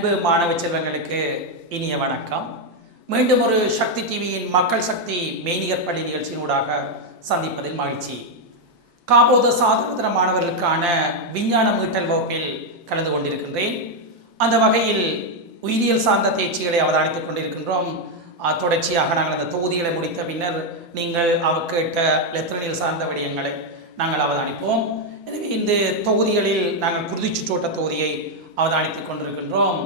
அன்பு மாணவ செல்வங்களுக்கு இனிய வணக்கம். மீண்டும் ஒரு சக்தி டிவியின் மக்கள் சக்தி மெய்நிகர் பள்ளி நிகழ்ச்சியினூடாக சந்திப்பதில் மகிழ்ச்சி. காபோத சாதன மாணவர்களுக்கான விஞ்ஞான மீட்டல் வகுப்பில் கலந்து கொண்டிருக்கின்றேன். அந்த வகையில் உயிரியல் சார்ந்த தேர்ச்சிகளை அவதானித்துக் கொண்டிருக்கின்றோம். தொடர்ச்சியாக நாங்கள் அந்த தொகுதிகளை முடித்த பின்னர் நீங்கள் கேட்ட லெத்தனியல் சார்ந்த விடயங்களை நாங்கள் அவதானிப்போம். எனவே இந்த தொகுதிகளில் நாங்கள் குருதிச்சுற்றோட்ட தொகுதியை அவதானித்துக் கொண்டிருக்கின்றோம்.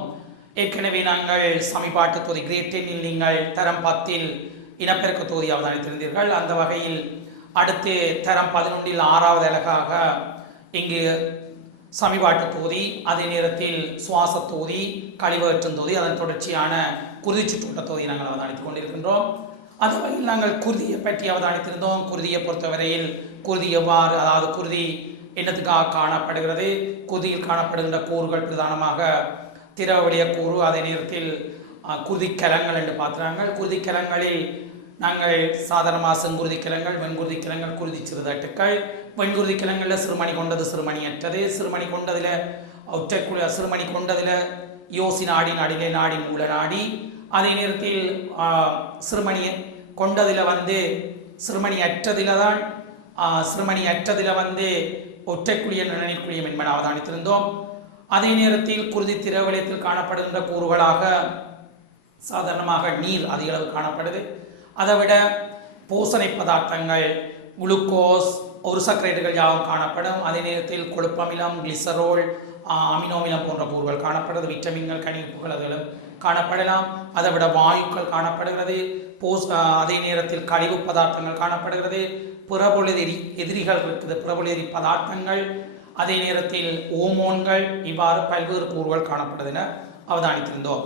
ஏற்கனவே நாங்கள் சமீபாட்டு தொகுதி கிரேட் 10 நீங்கள் தரம் 10 இனப்பெருக்க தொகுதி அவதானித்திருந்தீர்கள். அந்த வகையில் அடுத்து தரம் 11 6வது அலகாக இங்கு சமீபாட்டு தொகுதி, அதே நேரத்தில் சுவாச தொகுதி, கழிவகற்றும் தொகுதி, அதன் தொடர்ச்சியான குருதிச்சுற்றோட்ட தொகுதி நாங்கள் அவதானித்துக் கொண்டிருக்கின்றோம். அந்த வகையில் நாங்கள் குருதியை பற்றி அவதானித்திருந்தோம். குருதியை பொறுத்தவரையில் குருதி எவ்வாறு, அதாவது குருதி என்னத்துக்காக காணப்படுகிறது, குருதியில் காணப்படுகின்ற கூறுகள் பிரதானமாக திரவடிய கூறு, அதே நேரத்தில் குருதிக்கலங்கள் என்று பார்க்கிறாங்க. குருதிக்கலங்களில் நாங்கள் சாதாரணமாக செங்குருதிக்கலங்கள், வெண்குருதிக்கலங்கள், குருதி சிறுதட்டுக்கள். வெண்குருதிக்கலங்களில் சிறுமணி கொண்டது, சிறுமணியற்றது. சிறுமணி கொண்டதில் ஒற்றைக்குழி, சிறுமணி கொண்டதில் யோசி நாடி, நடுநிலை நாடி, மூல நாடி. அதே நேரத்தில் சிறுமணி கொண்டதில் சிறுமணி அற்றதில் தான் சிறுமணி அற்றதில் ஒற்றைக்குழியம், நிழனிற்குழியம் என்பன அவதானித்திருந்தோம். அதே நேரத்தில் குருதி திரவலியத்தில் காணப்படுகின்ற கூறுகளாக சாதாரணமாக நீர் அதிக அளவு காணப்படுது. அதை விட போசனை பதார்த்தங்கள், குளுக்கோஸ், ஒரு சர்க்கரைட்டுகள் யாவும் காணப்படும். அதே நேரத்தில் கொழுப்பமிலம், கிளிசரோல், அமினோமிலம் போன்ற கூறுகள் காணப்படுறது. விட்டமின்கள், கனிப்புகள் அதுகளும் காணப்படலாம். அதை விட வாயுக்கள் காணப்படுகிறது. அதே நேரத்தில் கழிவு பதார்த்தங்கள் காணப்படுகிறது. புறப்பொழுதெறி எதிரிகள் இருக்குது, புறப்பொழுதெறி பதார்த்தங்கள். அதே நேரத்தில் ஓமோன்கள், இவ்வாறு பல்வேறு கூறுகள் காணப்படுதுன்னு அவதானித்திருந்தோம்.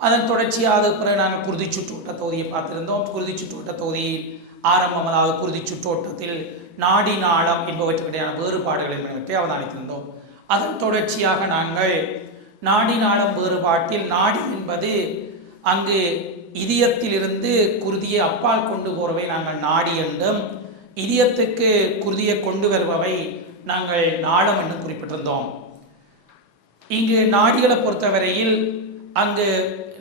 அதன் தொடர்ச்சியாக பிறகு நாங்கள் குருதி சுற்றோட்ட தொகுதியை பார்த்திருந்தோம். குருதி சுற்றோட்ட தொகுதியில் ஆரம்பம், அதாவது குருதி சுற்றோட்டத்தில் நாடி நாளம் என்பவற்றுக்கிடையான வேறுபாடுகள் என்பவற்றை அவதானித்திருந்தோம். அதன் தொடர்ச்சியாக நாங்கள் நாடி நாளம் வேறுபாட்டில் நாடி என்பது அங்கு இதயத்திலிருந்து குருதியை அப்பால் கொண்டு போறவை நாங்கள் நாடி என்றும், இதயத்துக்கு குருதியை கொண்டு வருபவை நாங்கள் நாளம் என்று குறிப்பிட்டிருந்தோம். இங்கு நாடிகளை பொறுத்தவரையில் அங்கு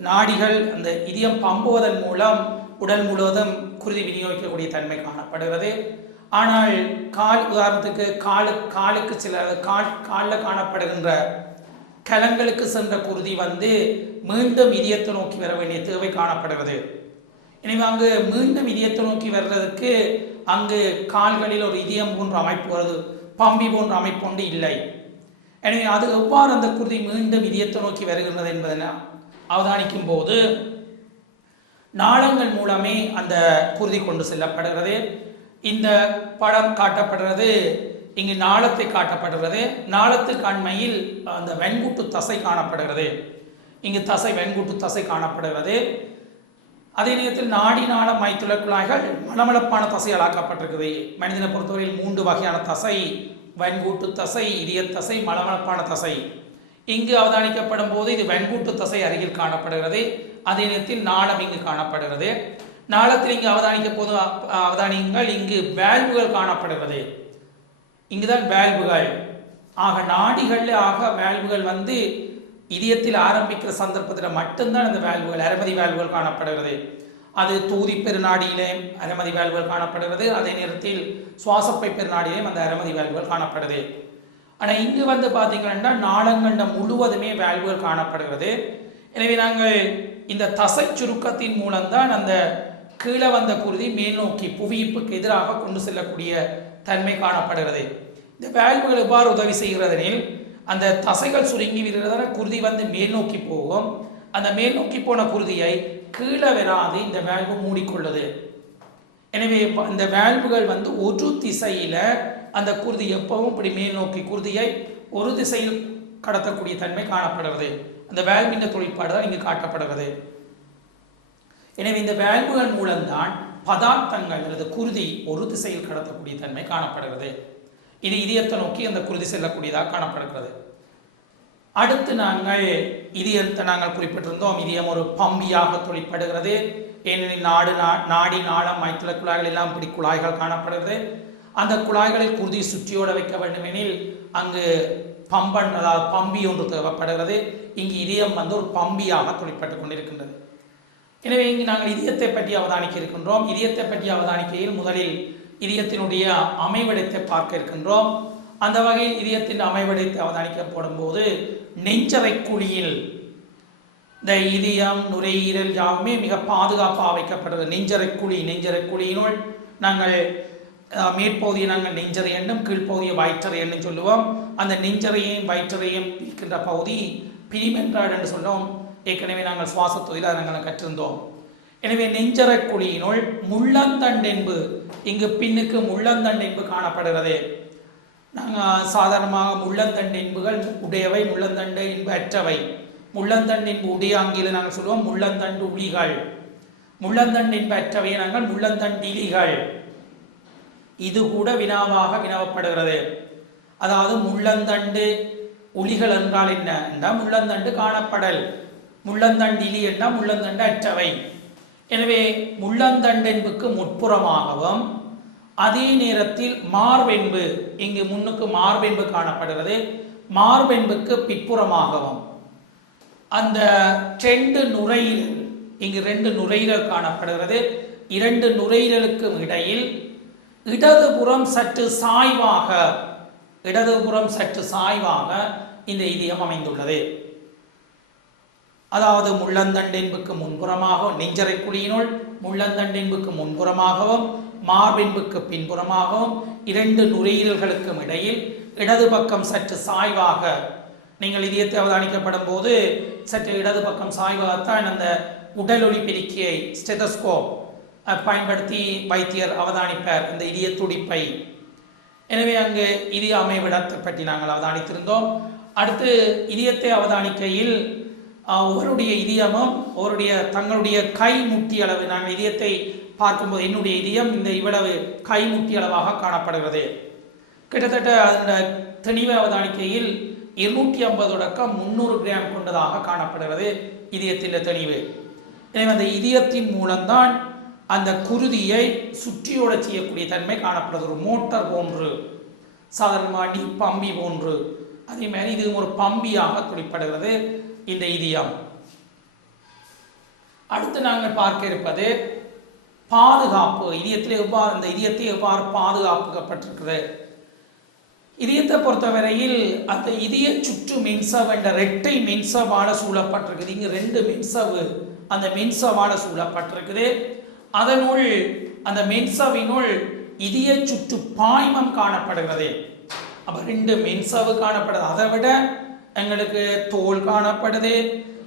நாடிகள் அந்த இதயம் பம்புவதன் மூலம் உடல் முழுவதும் குருதி விநியோகிக்கக்கூடிய தன்மை காணப்படுகிறது. ஆனால் உதாரணத்துக்கு காலுக்கு சில காலில் காணப்படுகின்ற கலங்களுக்கு சென்ற குருதி மீண்டும் இதயத்தை நோக்கி வர வேண்டிய தேவை காணப்படுகிறது. எனவே அங்கு மீண்டும் இதயத்தை நோக்கி வர்றதுக்கு அங்கு கால்களில் ஒரு இதயம் போன்ற அமைப்பு வருது, பம்பி போன்ற அமைப்பு ஒன்று இல்லை. எனவே அது எவ்வாறு அந்த குருதி மீண்டும் இதயத்தை நோக்கி வருகின்றது என்பதை அவதானிக்கும் போது நாளங்கள் மூலமே அந்த குருதி கொண்டு செல்லப்படுகிறது. இந்த படம் காட்டப்படுறது, இங்கு நாளத்தை காட்டப்படுகிறது. நாளத்துக்கு அண்மையில் அந்த வெண்கூட்டு தசை காணப்படுகிறது. இங்கு தசை, வெண்கூட்டு தசை காணப்படுகிறது. அதே நேரத்தில் நாடி நாளம் மைத்துள குழாய்கள் மலமளப்பான தசையாக்கப்பட்டிருக்குது. மனிதனை பொறுத்தவரையில் 3 வகையான தசை: வெண்கூட்டு தசை, இதய தசை, மலமளப்பான தசை. இங்கு அவதானிக்கப்படும் போது இது வெண்கூட்டு தசை அருகில் காணப்படுகிறது. அதே நேரத்தில் நாளம் இங்கு காணப்படுகிறது. நாளத்தில் இங்கு அவதானியுங்கள், இங்கு வேல்வுகள் காணப்படுகிறது. இங்குதான் வேல்வுகள். ஆக நாடிகள், வேல்வுகள் இதயத்தில் ஆரம்பிக்கிற சந்தர்ப்பத்தில் மட்டும்தான் அந்த வேல்வுகள், அரைமதி வேல்வுகள் காணப்படுகிறது. அது தொகுதி பெருநாடியிலே அரைமதி வேல்வுகள் காணப்படுகிறது. அதே நேரத்தில் சுவாசப்பை பெருநாடியிலேயும் அந்த அரைமதி வேல்வுகள் காணப்படுது. ஆனால் இங்கு பார்த்தீங்கன்னா நாளங்கண்ட முழுவதுமே வேல்வுகள் காணப்படுகிறது. எனவே நாங்கள் இந்த தசை சுருக்கத்தின் மூலம்தான் அந்த கீழே வந்த குருதி மேல் நோக்கி புவியீர்ப்புக்கு எதிராக கொண்டு செல்லக்கூடிய தன்மை காணப்படுகிறது. இந்த வேல்வுகள் எவ்வாறு உதவி செய்கிறதெனில், அந்த தசைகள் சுருங்கி விடுறதால குருதி மேல் நோக்கி போகும். அந்த மேல் நோக்கி போன குருதியை கீழே வராது இந்த வேல்வு மூடிக்கொள்ளுது. எனவே இந்த வேல்வுகள் ஒரு திசையில அந்த குருதி எப்பவும் இப்படி மேல் நோக்கி குருதியை ஒரு திசையில் கடத்தக்கூடிய தன்மை காணப்படுகிறது. அந்த வேல்வின் தொழிற்பாடு தான் இங்கு காட்டப்படுகிறது. எனவே இந்த வேல்வுகள் மூலம்தான் பதார்த்தங்கள் அல்லது குருதி ஒரு திசையில் கடத்தக்கூடிய தன்மை காணப்படுகிறது. இது இதயத்தை நோக்கி அந்த குருதி செல்லக்கூடியதாக காணப்படுகிறது. அடுத்து நாங்கள் இதயத்தை நாங்கள் குறிப்பிட்டிருந்தோம். இதயம் ஒரு பம்பியாக தொழிற்படுகிறது. ஏனெனில் நாடி நாளம் மைத்துள குழாய்கள் எல்லாம் இப்படி குழாய்கள் காணப்படுகிறது. அந்த குழாய்களில் குருதி சுற்றியோட வைக்க வேண்டும் எனில் அங்கு பம்பன், அதாவது பம்பி ஒன்று தேவைப்படுகிறது. இங்கு இதயம் வந்து ஒரு பம்பியாக தொழிற்பட்டு கொண்டிருக்கின்றது. எனவே இங்கு நாங்கள் இதயத்தை பற்றி அவதானிக்க இருக்கின்றோம். இதயத்தை பற்றி அவதானிக்கையில் முதலில் இதயத்தினுடைய அமைவிடத்தை பார்க்க இருக்கின்றோம். அந்த வகையில் இதயத்தின் அமைவிடத்தை அவதானிக்கப்படும் போது நெஞ்சறை குழியில் இந்த இதயம், நுரையீரல் யாவுமே மிக பாதுகாப்பாக வைக்கப்படுகிறது. நெஞ்சறை குழியினுள் நாங்கள் மேற்பகுதியை நாங்கள் நெஞ்சறை எண்ணும், கீழ்ப்பகுதியை வயிற்றறை எண்ணும் சொல்லுவோம். அந்த நெஞ்சறையையும் வயிற்றறையும் பிரிக்கின்ற பகுதி பிரிமென்றாய்டு என்று சொன்னோம். ஏற்கனவே நாங்கள் சுவாச தொழிலாக நாங்கள் கற்றிருந்தோம். எனவே நெஞ்சறை குழியினுள் முள்ளந்தண்டென்பு, இங்கு பின்னுக்கு முள்ளந்தண்டென்பு காணப்படுகிறது. நாங்கள் சாதாரணமாக முள்ளந்தண்டென்புகள் உடையவை, முள்ளந்தண்டு என்பு அற்றவை. முள்ளந்தண்டென்பு உடைய ஆங்கில நாங்கள் சொல்லுவோம் முள்ளந்தண்டு உளிகள். முள்ளந்தண்டென்பு அற்றவையை நாங்கள் முள்ளந்தண்டிலிகள். இது கூட வினாவாக வினவப்படுகிறது. அதாவது முள்ளந்தண்டு உளிகள் என்றால் என்ன என்றால் முள்ளந்தண்டு காணப்படல், முள்ளந்தண்டிலி என்றால் முள்ளந்தண்டு அற்றவை. எனவே முள்ளந்தண்டென்புக்கு முற்புறமாகவும் அதே நேரத்தில் மார்பென்பு, இங்கு முன்னுக்கு மார்பென்பு காணப்படுகிறது, மார்பென்புக்கு பிற்புறமாகவும் அந்த 2 நுரையீரல், இங்கு 2 நுரையீரல் காணப்படுகிறது. 2 நுரையீரலுக்கும் இடையில் இடதுபுறம் சற்று சாய்வாக இந்த இதயம் அமைந்துள்ளது. அதாவது முள்ளந்தண்டென்புக்கு முன்புறமாகவும், நெஞ்சறை குழியினுள் முள்ளந்தண்டென்புக்கு முன்புறமாகவும் மார்பென்புக்கு பின்புறமாகவும் 2 நுரையீரல்களுக்கும் இடையில் இடது பக்கம் சற்று சாய்வாக, நீங்கள் இதயத்தை அவதானிக்கப்படும் போது சற்று இடது பக்கம் சாய்வாகத்தான் அந்த உடல் ஒளி பெருக்கியை ஸ்டெதஸ்கோப் பயன்படுத்தி வைத்தியர் அவதானிப்பார் இந்த இதய துடிப்பை. எனவே அங்கு இதய அமைவிடத்தை பற்றி நாங்கள் அவதானித்திருந்தோம். அடுத்து இதயத்தை அவதானிக்கையில் ஒவ்வொருடைய இதயமும் தங்களுடைய கை முட்டி அளவு, நாங்கள் இதயத்தை பார்க்கும்போது என்னுடைய இதயம் இந்த இவ்வளவு கை முட்டி அளவாக காணப்படுகிறது. கிட்டத்தட்ட அதனுடைய தெளிவை அவதானிக்கையில் 250 தொடக்கம் 300 கிராம் கொண்டதாக காணப்படுகிறது இதயத்தின் தெளிவு. எனவே அந்த இதயத்தின் மூலம்தான் அந்த குருதியை சுற்றியோட செய்யக்கூடிய தன்மை காணப்படுகிறது. ஒரு மோட்டார் போன்று, சாதாரணமாக பம்பி போன்று, அதே மாதிரி இது ஒரு பம்பியாக தொழிற்படுகிறது இந்த இதயம். அடுத்து நாங்கள் பார்க்க இருப்பது பாதுகாப்பு. இதயத்தில் எவ்வாறு, இந்த இதயத்தை எவ்வாறு பாதுகாக்கப்பட்டிருக்கிறது. இதயத்தை பொறுத்தவரையில் அந்த இதய சுற்று மென்சவ் என்ற 2 மென்சவான சூழப்பட்டிருக்குது. இங்கு 2 மென்சவு அந்த மென்சவான சூழப்பட்டிருக்குது. அதனுள் அந்த மென்சவினுள் இதய சுற்று பாய்மம் காணப்படுகிறது. அப்போ 2 மென்சவு காணப்படுது. அதை விட எங்களுக்கு தோல் காணப்படுது.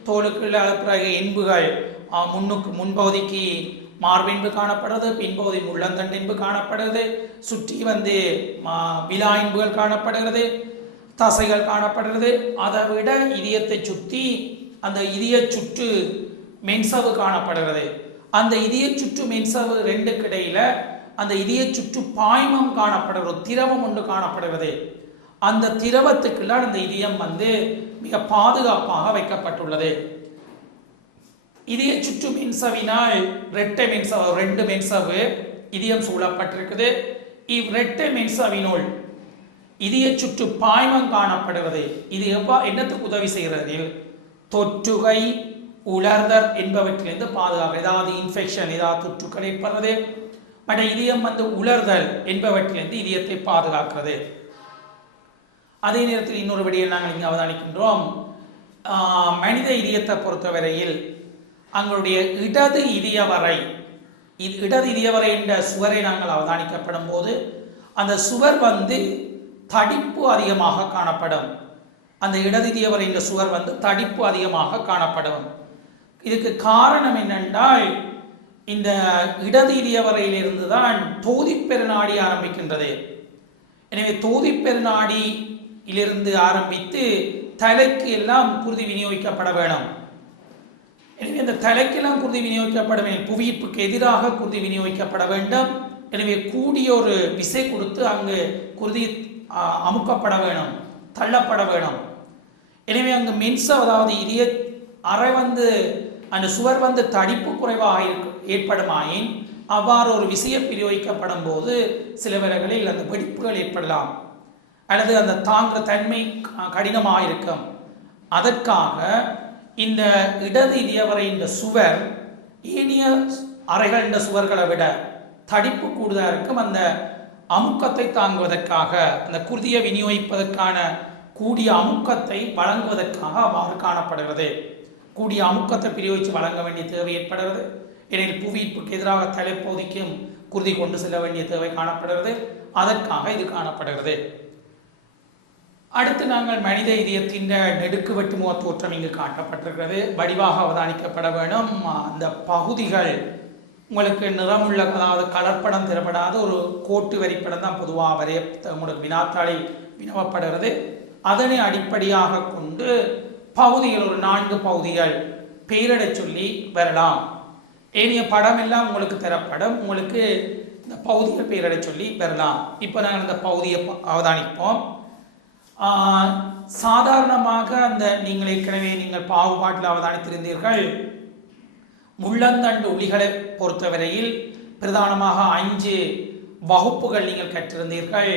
தோலுக்கு பிறகு எண்புகள், முன்பகுதிக்கு மார்பென்பு காணப்படுறது, பின்பகுதி முள்ளந்தண்டென்பு காணப்படுகிறது, சுற்றி விலா என்புகள் காணப்படுகிறது, தசைகள் காணப்படுகிறது. அதை விட இதயத்தை சுற்றி அந்த இதய சுற்று மென்சவு காணப்படுகிறது. அந்த இதய சுற்று மென்சவு 2க்கு இடையில அந்த இதய சுற்று பாய்மம் காணப்படுகிறது, திரவம் ஒன்று காணப்படுகிறது. அந்த திரவத்துக்குள்ளால் அந்த இதயம் மிக பாதுகாப்பாக வைக்கப்பட்டுள்ளது. இதய சுற்று மென்சவினால் 2 மென்சவு இதயம் சூழப்பட்டிருக்குது. இவ்2 மென்சவினுள் இதய சுற்று பாய்மம் காணப்படுகிறது. இது என்னத்துக்கு உதவி செய்கிறது? தொற்றுகை, உலர்தல் என்பவற்றிலிருந்து பாதுகாக்க, ஏதாவது இன்ஃபெக்ஷன், ஏதாவது தொற்றுக்கள் ஏற்படுறது, மற்ற இதயம் உலர்தல் என்பவற்றிலிருந்து இதயத்தை பாதுகாக்கிறது. அதே நேரத்தில் இன்னொரு விடயம் நாங்கள் இங்கே அவதானிக்கின்றோம். மனித இதயத்தை பொறுத்தவரையில் அங்களுடைய இடது இதயவரை என்ற சுவரை நாங்கள் அவதானிக்கப்படும் போது அந்த சுவர் தடிப்பு அதிகமாக காணப்படும். அந்த இடது இதயவரை என்ற சுவர் தடிப்பு அதிகமாக காணப்படும். இதுக்கு காரணம் என்னென்றால் இந்த இடது இதயவரையிலிருந்து தான் தோதிப்பெருநாடி ஆரம்பிக்கின்றது. எனவே தோதிப்பெருநாடியிலிருந்து ஆரம்பித்து தலைக்கு எல்லாம் குருதி விநியோகிக்கப்பட வேணும். எனவே இந்த தலைக்கெல்லாம் குருதி விநியோகிக்கப்பட வேண்டும், புவியீர்ப்புக்கு எதிராக குருதி விநியோகிக்கப்பட வேண்டும். எனவே கூடிய ஒரு விசை கொடுத்து அங்கு குருதி அமுக்கப்பட வேணும், தள்ளப்பட வேணும். எனவே அங்கு மென்சவ், அதாவது இதய அறை அந்த சுவர் தடிப்பு குறைவாக ஏற்படுமாயின் அவ்வாறு ஒரு விசையை பிரயோகிக்கப்படும் போது சில வேளைகளில் அந்த வெடிப்புகள் ஏற்படலாம். அல்லது அந்த தாங்குற தன்மை கடினமாக இருக்கும். அதற்காக இந்த இடது இதயவரை இந்த சுவர் ஏனைய அறைகள் இந்த சுவர்களை விட தடிப்பு கூடுதலாக இருக்கும். அந்த அமுக்கத்தை தாங்குவதற்காக, அந்த குருதியை விநியோகிப்பதற்கான கூடிய அமுக்கத்தை வழங்குவதற்காக அவ்வாறு காணப்படுகிறது. கூடிய அமுக்கத்தை பிரயோகித்து வழங்க வேண்டிய தேவை ஏற்படுகிறது. எனவே புவியீர்ப்புக்கு எதிராக தலைப்பகுதிக்கும் குருதி கொண்டு செல்ல வேண்டிய தேவை காணப்படுகிறது. அதற்காக இது காணப்படுகிறது. அடுத்து நாங்கள் மனித இதயத்தின் நெடுக்கு வெட்டுமுக தோற்றம் இங்கு காட்டப்பட்டிருக்கிறது. வடிவாக அவதானிக்கப்பட வேண்டும். அந்த பகுதிகள் உங்களுக்கு நிறமுள்ள, அதாவது கலர்ப்படம் தரப்படாத ஒரு கோட்டு வரிப்படம் தான் பொதுவாக வரைய உங்களுக்கு வினாத்தாளில் வினவப்படுகிறது. அதனை அடிப்படையாக கொண்டு பகுதிகள், ஒரு 4 பகுதிகள் பெயரிட சொல்லி வரலாம். ஏனைய படம் எல்லாம் உங்களுக்கு தரப்படும். உங்களுக்கு இந்த பகுதிகள் பெயரிட சொல்லி வரலாம். இப்போ நாங்கள் இந்த பகுதியை அவதானிப்போம். சாதாரணமாக அந்த நீங்கள் ஏற்கனவே நீங்கள் பாகுபாட்டில் அவதானித்திருந்தீர்கள். முள்ளந்தண்டு உளிகளை பொறுத்தவரையில் பிரதானமாக 5 வகுப்புகள் நீங்கள் கற்றிருந்தீர்கள்.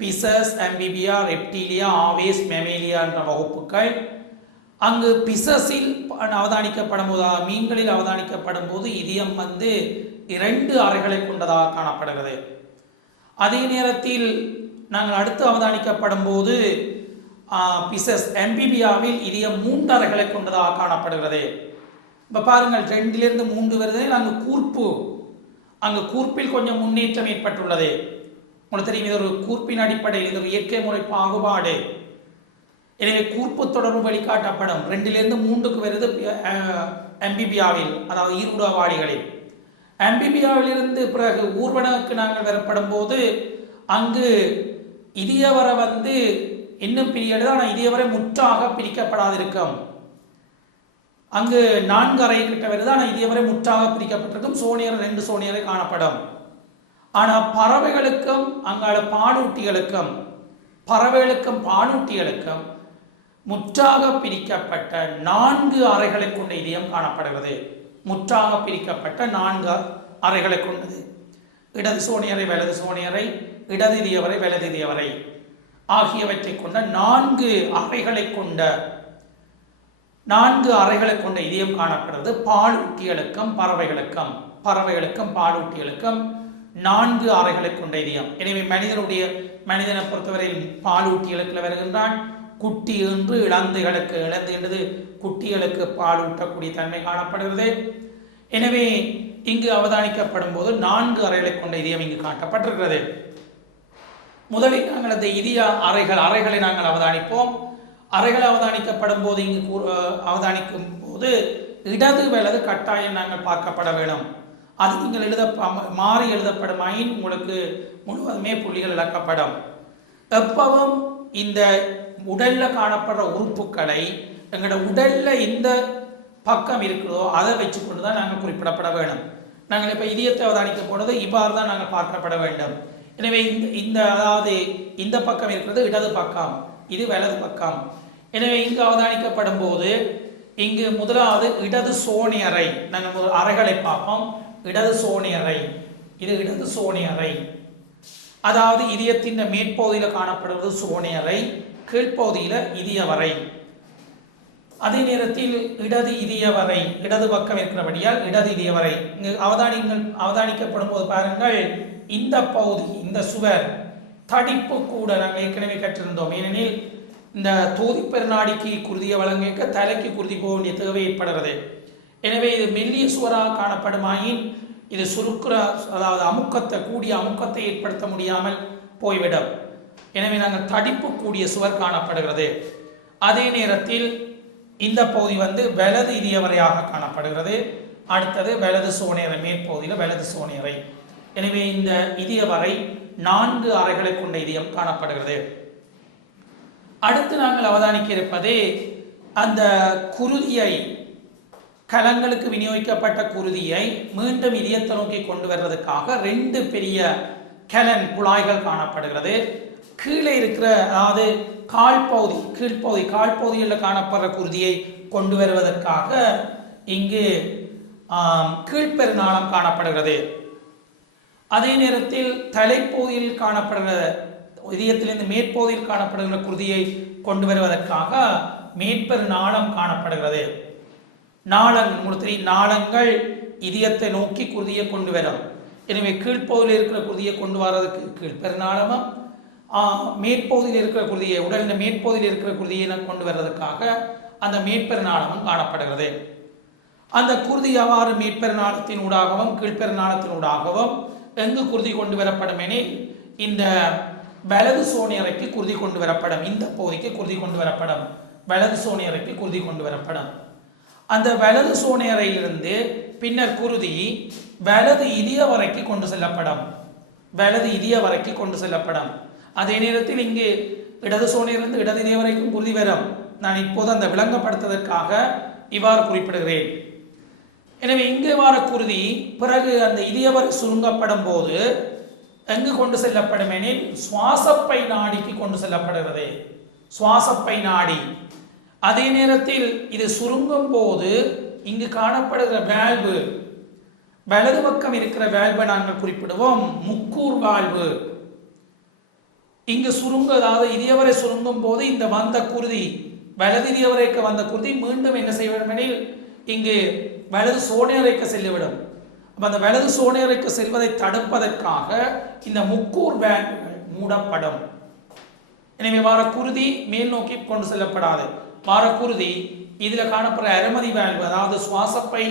பிசஸ், அம்பிபியா, ரெப்டீலியா, ஆவேஸ், மெமேலியா என்ற வகுப்புகள். அங்கு பிசஸில் அவதானிக்கப்படும் போது, மீன்களில் அவதானிக்கப்படும் போது இதயம் 2 அறைகளை கொண்டதாக காணப்படுகிறது. அதே நேரத்தில் நாங்கள் அடுத்து அவதானிக்கப்படும் போது பிசஸ் அம்பிபியாவில் இதயம் 3 அறைகளை கொண்டதாக காணப்படுகிறது. இப்போ பாருங்கள், 2லிருந்து 3 வருது. அங்கு கூர்ப்பில் கொஞ்சம் முன்னேற்றம் ஏற்பட்டுள்ளது. உங்களுக்கு தெரியும், இது ஒரு கூர்ப்பின் அடிப்படையில் இது ஒரு இயற்கை முறை பாகுபாடு. எனவே கூர்ப்பு தொடர்பு வழிகாட்டப்படும். 2லிருந்து 3க்கு வருது அம்பிபியாவில், அதாவது ஈருடவாளிகளில். அம்பிபியாவிலிருந்து பிறகு ஊர்வனவுக்கு நாங்கள் வரப்படும் போது அங்கு இதயவரை இன்னும் பிரியாது. ஆனால் இதயவரை முற்றாக பிரிக்கப்படாதிருக்கும். அங்கு 4 அறை கிட்ட வருது. ஆனால் இதயவரை முற்றாக பிரிக்கப்பட்டிருக்கும். சோனியர் 2 சோனியரை காணப்படும். ஆனால் பறவைகளுக்கும் அங்கால பாலூட்டிகளுக்கும் முற்றாக பிரிக்கப்பட்ட 4 அறைகளை கொண்ட இதயம் காணப்படுகிறது. முற்றாக பிரிக்கப்பட்ட 4 அறைகளை கொண்டது. இடது சோனியரை, வலது சோனியரை, இடது இதயவரை, வலது இதயவரை ஆகியவற்றை கொண்ட 4 அறைகளை கொண்ட இதயம் காணப்படுகிறது. பாலூட்டிகளுக்கும் பறவைகளுக்கும் பாலூட்டிகளுக்கும் 4 அறைகளை கொண்ட இதயம். எனவே மனிதனை பொறுத்தவரையில் பாலூட்டிகளுக்கு வருகின்றான். குட்டி என்று இழந்து என்றது குட்டிகளுக்கு பால் ஊட்டக்கூடிய தன்மை காணப்படுகிறது. எனவே இங்கு அவதானிக்கப்படும் போது 4 அறைகளை கொண்ட இதயம் இங்கு காட்டப்பட்டிருக்கிறது. முதலில் நாங்கள் அந்த இதய அறைகளை நாங்கள் அவதானிப்போம். அறைகள் அவதானிக்கப்படும் போது இங்கு அவதானிக்கும் போது இடது வலது கட்டாயம் நாங்கள் பார்க்கப்பட வேண்டும். அது நீங்கள் மாறி எழுதப்படுமாயின் உங்களுக்கு முழுவதுமே புள்ளிகள் இழக்கப்படும். எப்பவும் இந்த உடல்ல காணப்படுற உறுப்புகளை எங்களோட உடல்ல இந்த பக்கம் இருக்கிறதோ அதை வச்சு கொண்டு தான் நாங்கள் குறிப்பிடப்பட வேண்டும். நாங்கள் இப்போ இதயத்தை அவதானிக்க போனது இவ்வாறு தான் நாங்கள் பார்க்கப்பட வேண்டும். எனவே அதாவது இந்த பக்கம் இருக்கிறது இடது பக்கம், இது வலது பக்கம். எனவே இங்கு அவதானிக்கப்படும் போது இங்கு முதலாவது இடது சோனியறை, நாங்கள் அறைகளை பார்ப்போம். இடது சோனியறை, இது இடது சோனியறை, அதாவது இதயத்தின் மேற்பகுதியில் காணப்படுவது சோனியறை, கீழ்ப்பகுதியில் இதயவரை. அதே நேரத்தில் இடது இதயவரை இடது பக்கம் இருக்கிறபடியால் இடது இதயவரை. இங்கு அவதானிக்கப்படும் போது பாருங்கள், இந்த பகுதி, இந்த சுவர் தடிப்பு கூட நாங்கள் ஏற்கனவே கற்றிருந்தோம். ஏனெனில் இந்த தோதி பெருநாடிக்கு குருதியை வழங்க தலைக்கு குருதி போக வேண்டிய தேவை ஏற்படுகிறது. எனவே இது மெல்லிய சுவராக காணப்படுமாயின் இது சுருக்குற, அதாவது கூடிய அமுக்கத்தை ஏற்படுத்த முடியாமல் போய்விடும். எனவே நாங்கள் தடிப்பு கூடிய சுவர் காணப்படுகிறது. அதே நேரத்தில் இந்த பகுதி வலது இதயவரையாக காணப்படுகிறது. அடுத்தது வலது சோனியறை, மேற்பகுதியில் வலது சோனியறை. எனவே இந்த இதயவரை 4 அறைகளை கொண்ட இதயம் காணப்படுகிறது. அடுத்து நாங்கள் அவதானிக்க இருப்பது அந்த குருதியை, கலங்களுக்கு விநியோகிக்கப்பட்ட குருதியை மீண்டும் இதயத்தை நோக்கி கொண்டு வருவதற்காக 2 பெரிய கலன் குழாய்கள் காணப்படுகிறது. கீழே இருக்கிற, அதாவது கால்பகுதியில் காணப்படுற குருதியை கொண்டு வருவதற்காக இங்கு கீழ்பெருநாளம் காணப்படுகிறது. அதே நேரத்தில் தலைப்பகுதியில் காணப்படுகிற இதயத்திலிருந்து மேற்பகுதியில் காணப்படுகிற குருதியை கொண்டு வருவதற்காக மேற்பெரு நாளம் காணப்படுகிறது. நாளங்கள் இதயத்தை நோக்கி குருதியை கொண்டு வரும். எனவே கீழ்ப்பகுதியில் இருக்கிற குருதியை கொண்டு வர்றதுக்கு கீழ்பெருநாளமும், மேற்பகுதியில் இருக்கிற குருதியை உடலின் மேற்பகுதியில் இருக்கிற குருதியை கொண்டு வர்றதுக்காக அந்த மேற்பெருநாளமும் காணப்படுகிறது. அந்த குருதி அவ்வாறு மேற்பெருநாளத்தின் ஊடாகவும் கீழ்பெருநாளத்தின் ஊடாகவும் எங்கு குருதி கொண்டு வரப்படும் எனில் இந்த வலது சோனியறைக்கு குருதி கொண்டு வரப்படும். இந்த பகுதிக்கு குருதி கொண்டு வரப்படும். வலது சோனியறைக்கு குருதி கொண்டு வரப்படும். அந்த வலது சோனியறையிலிருந்து பின்னர் குருதி வலது இதய வரைக்கு கொண்டு செல்லப்படும். வலது இதய வரைக்கு கொண்டு செல்லப்படும். அதே நேரத்தில் இங்கு இடது சோனியிலிருந்து இடது இதய வரைக்கும் குருதி வரும். நான் இப்போது அந்த விளங்கப்படுத்துவதற்காக இவ்வாறு குறிப்பிடுகிறேன். எனவே இங்கே வார குருதி பிறகு அந்த இதயவரை சுருங்கப்படும் போது எங்கு கொண்டு செல்லப்படும் எனில் சுவாசப்பை நாடிக்கு கொண்டு செல்லப்படுகிறது. சுவாசப்பை நாடி. அதே நேரத்தில் இது சுருங்கும் போது இங்கு காணப்படுகிற வேல்வு, வலது பக்கம் இருக்கிற வேல்வை நாங்கள் குறிப்பிடுவோம் முக்கூர் வாழ்வு. இங்கு அதாவது இதயவரை சுருங்கும் போது இந்த வந்த குருதி வலது இதயவரைக்கு வந்த குருதி மீண்டும் என்ன செய்ய வேண்டும் எனில் இங்கு வலது சோனையறைக்கு செல்லிவிடும். அந்த வலது சோனையறைக்கு செல்வதை தடுப்பதற்காக இந்த முக்கூர் வேல்வுகள் மூடப்படும். எனவே வார குருதி மேல் நோக்கி கொண்டு செல்லப்படாது. வார குருதி இதில் காணப்படுற அரமதி வேல்வு, அதாவது சுவாசப்பை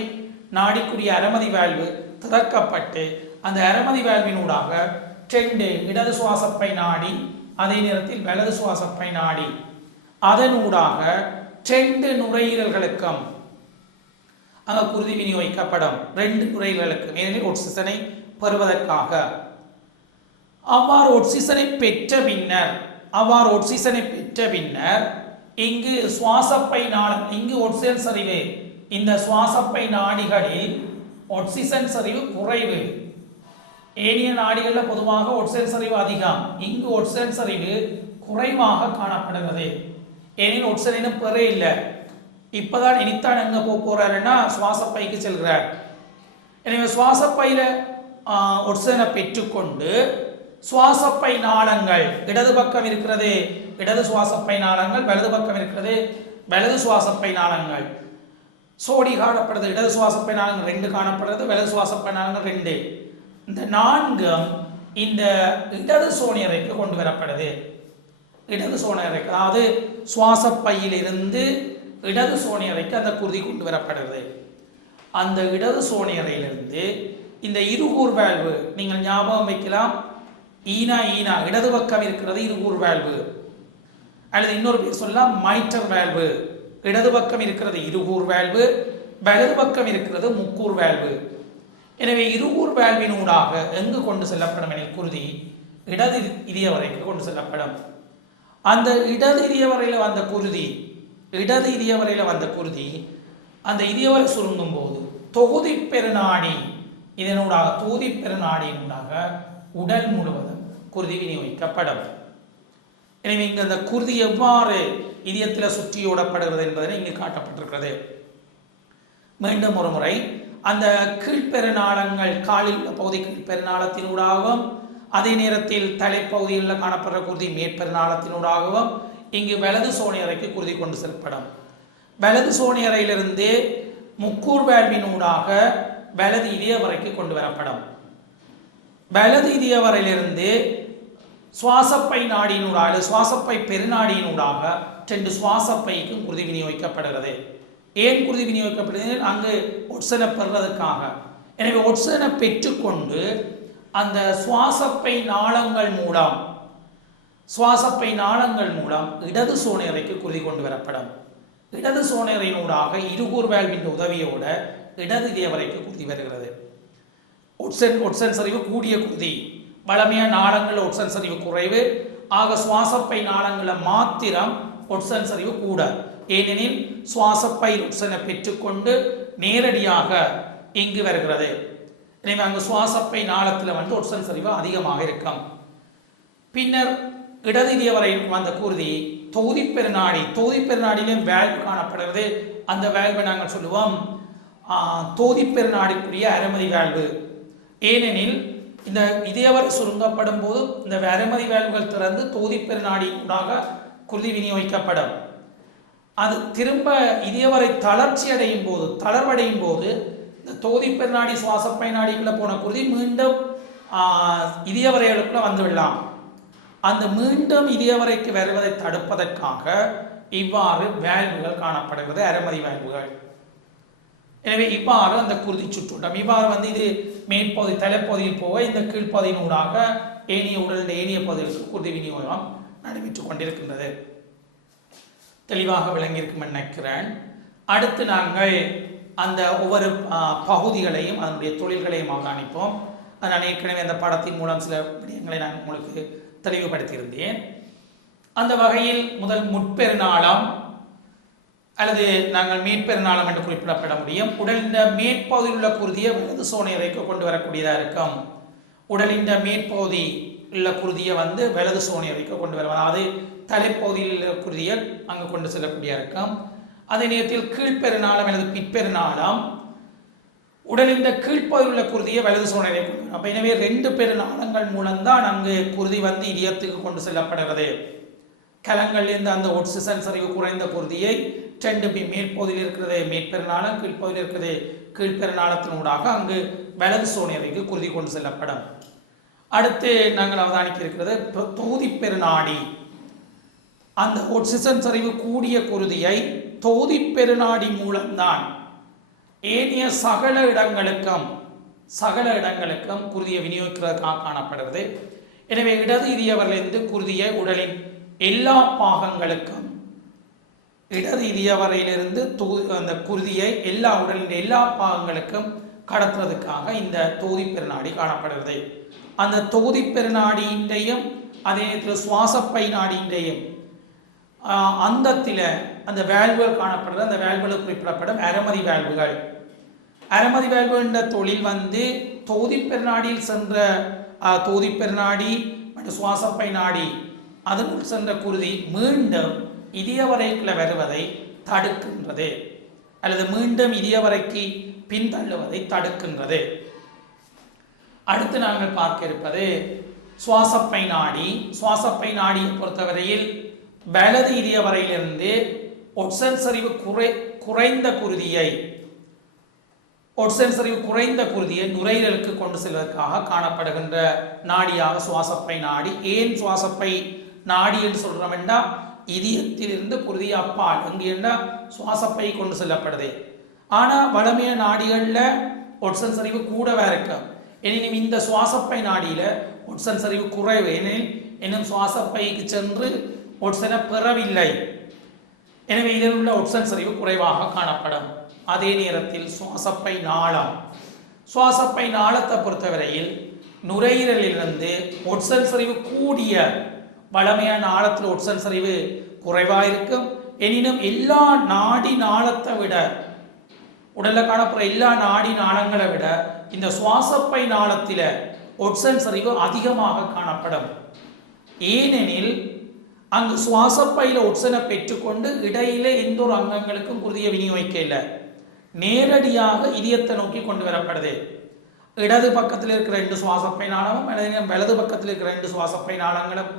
நாடிக்குரிய அரமதி வேல்வு திறக்கப்பட்டு அந்த அரமதி வேல்வினூடாக 2 இடது சுவாசப்பை நாடி, அதே நேரத்தில் வலது சுவாசப்பை நாடி, அதனூடாக 2 நுரையீரல்களுக்கும் அங்கே குருதி விநியோகிக்கப்படும். 2 நுரையீரலுக்கு ஏனெனில் ஆக்சிஜனை பெறுவதற்காக. அவ்வாறு ஆக்சிஜனை பெற்ற பின்னர் இங்கு சுவாசப்பை நாளம், இங்கு ஆக்சிஜன் சரிவு, இந்த சுவாசப்பை நாடிகளில் ஆக்சிஜன் சரிவு குறைவு. ஏனைய நாடிகளில் பொதுவாக ஆக்சிஜன் சரிவு அதிகம். இங்கு ஆக்சிஜன் சரிவு குறைவாக காணப்படுகிறது. ஏனெனில் ஆக்சிஜன் பெற இல்லை. இப்பதான் இனித்தான் எங்க போறாருன்னா சுவாசப்பைக்கு செல்கிறார். எனவே சுவாசப்பையில ஆக்சிஜனை பெற்றுக்கொண்டு சுவாசப்பை நாளங்கள் இடது பக்கம் இருக்கிறது இடது சுவாசப்பை நாளங்கள், வலது பக்கம் இருக்கிறது வலது சுவாசப்பை நாளங்கள். சோடி காணப்படுறது, இடது சுவாசப்பை நாளங்கள் 2 காணப்படுறது, வலது சுவாசப்பை நாளங்கள் 2. இந்த 4ம் இந்த இடது சோனியறைக்கு கொண்டு வரப்படுது. இடது சோனியறைக்கு, அதாவது சுவாசப்பையிலிருந்து இடது சோனியறைக்கு அந்த குருதி கொண்டு வரப்படுகிறது. அந்த இடது சோனியறையிலிருந்து இந்த இருகூர் வேல்வு நீங்கள் ஞாபகம் வைக்கலாம். ஈனா இடது பக்கம் இருக்கிறது இருகூர் வேல்வு, அல்லது இன்னொரு பேர் சொல்லலாம் மைட்டர் வேல்வு. இடது பக்கம் இருக்கிறது இருகூர் வேல்வு, வலது பக்கம் இருக்கிறது முக்கூர் வேல்வு. எனவே இருகூர் வேல்வினூடாக எங்கு கொண்டு செல்லப்படும் எனில் குருதி இடது இதய வரைக்கு கொண்டு செல்லப்படும். அந்த இடது இதய வரையில் வந்த குருதி அந்த இதயவரை சுருங்கும் போது தொகுதி பெருநாடி இதனூடாக உடல் முழுவதும் குருதி விநியோகிக்கப்படும். எனவே இங்கு அந்த குருதி எவ்வாறு இதயத்தில் சுற்றியோடப்படுகிறது என்பதை இங்கு காட்டப்பட்டிருக்கிறது. மீண்டும் ஒரு முறை, அந்த கீழ்பெருநாளங்கள் காலில் உள்ள பகுதி கீழ்பெருநாளத்தினூடாகவும், அதே நேரத்தில் தலைப்பகுதிகளில் காணப்படுற குருதி மேற்பெருநாளத்தினூடாகவும் இங்கு வலது சோனியறைக்கு குருதி கொண்டு செல்லப்படும். வலது சோனியறையிலிருந்து முக்கூர் வேல்வினூடாக வலது இதய வரைக்கு கொண்டு வரப்படும். வலது இதய வரையிலிருந்து சுவாசப்பை நாடியினூடாக, சுவாசப்பை பெருநாடியினூடாக 2 சுவாசப்பைக்கும் குருதி விநியோகிக்கப்படுகிறது. ஏன் குருதி விநியோகிக்கப்படுகிறது? அங்கு ஒட்சனை பெறுவதற்காக. எனவே ஒட்சனை பெற்றுக்கொண்டு அந்த சுவாசப்பை நாளங்கள் மூலம் இடது சோனையறைக்கு குருதி கொண்டு வரப்படும். இடது சோனையறையினூடாக இருகூர் வேல்வின் உதவியோட இடது இதய வரைக்கு குருதி வருகிறது. ஒட்சன் சரிவு கூடிய குருதி, வளமையான நாளங்கள் ஒட்சன் சரிவு குறைவு. ஆக சுவாசப்பை நாளங்களில் மாத்திரம் ஒட்சன் சரிவு கூட. ஏனெனில் சுவாசப்பை ஒட்சனை பெற்றுக்கொண்டு நேரடியாக இங்கு வருகிறது. எனவே அங்கு சுவாசப்பை நாளத்தில் ஒட்சன் சரிவு அதிகமாக இருக்கும். பின்னர் இடது இதய வரை வந்த குருதி தொகுதி பெருநாடியிலும் வேல்வு காணப்படுகிறது. அந்த வேல்வை நாங்கள் சொல்லுவோம் தொகுதி பெருநாடிக்குரிய அரமதி வேல்வு. ஏனெனில் இந்த இதயவரை சுருங்கப்படும் போது இந்த அரைமதி வேல்வுகள் திறந்து தொகுதி பெருநாடி ஊடாக குருதி விநியோகிக்கப்படும். அது திரும்ப இதயவரை தளர்ச்சி அடையும் போது தளர்வடையும் போது இந்த தொகுதி பெருநாடி சுவாசப்பை நாடிக்குள்ள போன குருதி மீண்டும் இதயவரைகளுக்குள்ள வந்துவிடலாம். அந்த மீண்டும் இதயவரைக்கு வருவதை தடுப்பதற்காக இவ்வாறு வேல்வுகள் காணப்படுகிறது, அரைமதி வேல்வுகள். எனவே இவ்வாறு அந்த குருதி சுற்றோட்டம் இவ்வாறு இது மேற்பகுதி தலைப்பகுதியில் போக இந்த கீழ்ப்பகுதியினூடாக ஏனைய உடலின் ஏனைய பகுதிகளுக்கு குருதி விநியோகம் நடைபெற்றுக் கொண்டிருக்கின்றது. தெளிவாக விளங்கியிருக்கும் நினைக்கிறேன். அடுத்து நாங்கள் அந்த ஒவ்வொரு பகுதிகளையும் அதனுடைய தொழில்களையும் அவதானிப்போம். நான் ஏற்கனவே அந்த படத்தின் மூலம் சில விடயங்களை நான் உங்களுக்கு தெளிவுபடுத்தியிருந்தேன். அந்த வகையில் முதல் முற்பெருநாளம் அல்லது நாங்கள் மேற்பெருநாளம் என்று குறிப்பிடப்பட முடியும். உடலின் மேற்பகுதியில் உள்ள குருதியை வலது சோனையறைக்கு கொண்டு வரக்கூடியதாக இருக்கும். உடலின் மேற்பகுதி உள்ள குருதியை வலது சோனையறைக்கு கொண்டு வருவது, அது தலைப்பகுதியில் உள்ள குருதியை அங்கு கொண்டு செல்லக்கூடிய இருக்கும். அதே நேரத்தில் கீழ்பெருநாளம் அல்லது பிற்பெருநாளம் உடலின் கீழ்ப்பகுதியில் உள்ள குருதியை வலது சோனையறை கொண்டு வரும். அப்போ எனவே 2 பெருநாளங்கள் மூலம்தான் அங்கு குருதி இதயத்துக்கு கொண்டு செல்லப்படுகிறது. கலங்களிலிருந்து அந்த ஆக்சிஜன் சரிவு குறைந்த குருதியை 2 மேற்பகுதியில் இருக்கிறது மேற்பெருநாளம், கீழ்ப்பகுதியில் இருக்கிறது கீழ்பெருநாளத்தினூடாக அங்கு வலது சோனையறைக்கு குருதி கொண்டு செல்லப்படும். அடுத்து நாங்கள் அவதானிக்க இருக்கிறது தொகுதி பெருநாடி. அந்த ஆக்சிஜன் சரிவு கூடிய குருதியை தொகுதி பெருநாடி மூலம்தான் ஏனைய சகல இடங்களுக்கும் குருதியை விநியோகிக்கிறதுக்காக காணப்படுகிறது. எனவே இடது இதயவரையிலிருந்து குருதியை உடலின் எல்லா பாகங்களுக்கும் இடது இதயவரையிலிருந்து அந்த குருதியை உடலின் எல்லா பாகங்களுக்கும் கடத்துறதுக்காக இந்த தொகுதி பெருநாடி காணப்படுகிறது. அந்த தொகுதி பெருநாடியின்றையும் அதே நேரத்தில் சுவாசப்பை நாடியின்றையும் அந்தத்தில் அந்த வேல்வுகள் காணப்படுறது. அந்த வேல்வுகள் குறிப்பிடப்படும் அரைமதி வேல்வுகள். அரைமதி வேல்வுகள் என்ற தொழில் தொகுதி பெருநாடியில் சென்ற தொகுதி பெருநாடி மற்றும் சுவாசப்பை நாடி அதனுள் சென்ற குருதி மீண்டும் இதயவரைக்குள்ள வருவதை தடுக்கின்றது அல்லது மீண்டும் இதயவரைக்கு பின்தள்ளுவதை தடுக்கின்றது. அடுத்து நாங்கள் பார்க்க இருப்பது சுவாசப்பை நாடி. சுவாசப்பை நாடியை பொறுத்தவரையில் வலது இதயவரையிலிருந்து ஆக்சிஜன் சரிவு குறைந்த குருதியை நுரையீரலுக்கு கொண்டு செல்வதற்காக காணப்படுகின்ற நாடியாக சுவாசப்பை நாடி. ஏன் சுவாசப்பை நாடி என்று சொல்றோம் என்றால் இதயத்திலிருந்து குருதி அப்பால் அங்கு சுவாசப்பை கொண்டு செல்லப்படுது. ஆனால் வளமைய நாடிகளில் ஆக்சிஜன் சரிவு கூடவே இருக்கும். எனினும் இந்த சுவாசப்பை நாடியில் ஆக்சிஜன் சரிவு குறைவு. எனினும் இன்னும் சுவாசப்பைக்கு சென்று ஆக்சிஜனை பெறவில்லை. எனவே இதில் உள்ள ஆக்சிஜன் சரிவு குறைவாக காணப்படும். அதே நேரத்தில் சுவாசப்பை நாளத்தை பொறுத்தவரையில் நுரையீரலிலிருந்து ஆக்சிஜன் சரிவு கூடிய வளமையான நாளத்தில் ஆக்சிஜன் சரிவு குறைவாக இருக்கும். எனினும் எல்லா நாடி நாளத்தை விட உடலில் காணப்படுற எல்லா நாடி நாளங்களை விட இந்த சுவாசப்பை நாளத்தில் ஆக்சிஜன் சரிவு அதிகமாக காணப்படும். ஏனெனில் அங்கு சுவாசப்பையில் ஆக்சிஜனை பெற்றுக்கொண்டு இடையில எந்த ஒரு அங்கங்களுக்கும் குருதியை விநியோகிக்க இல்லை, நேரடியாக இதயத்தை நோக்கி கொண்டு வரப்படுது. இடது பக்கத்தில் இருக்கிற 2 சுவாசப்பை நாளமும் வலது பக்கத்தில் இருக்கிற 2 சுவாசப்பை நாளங்களும்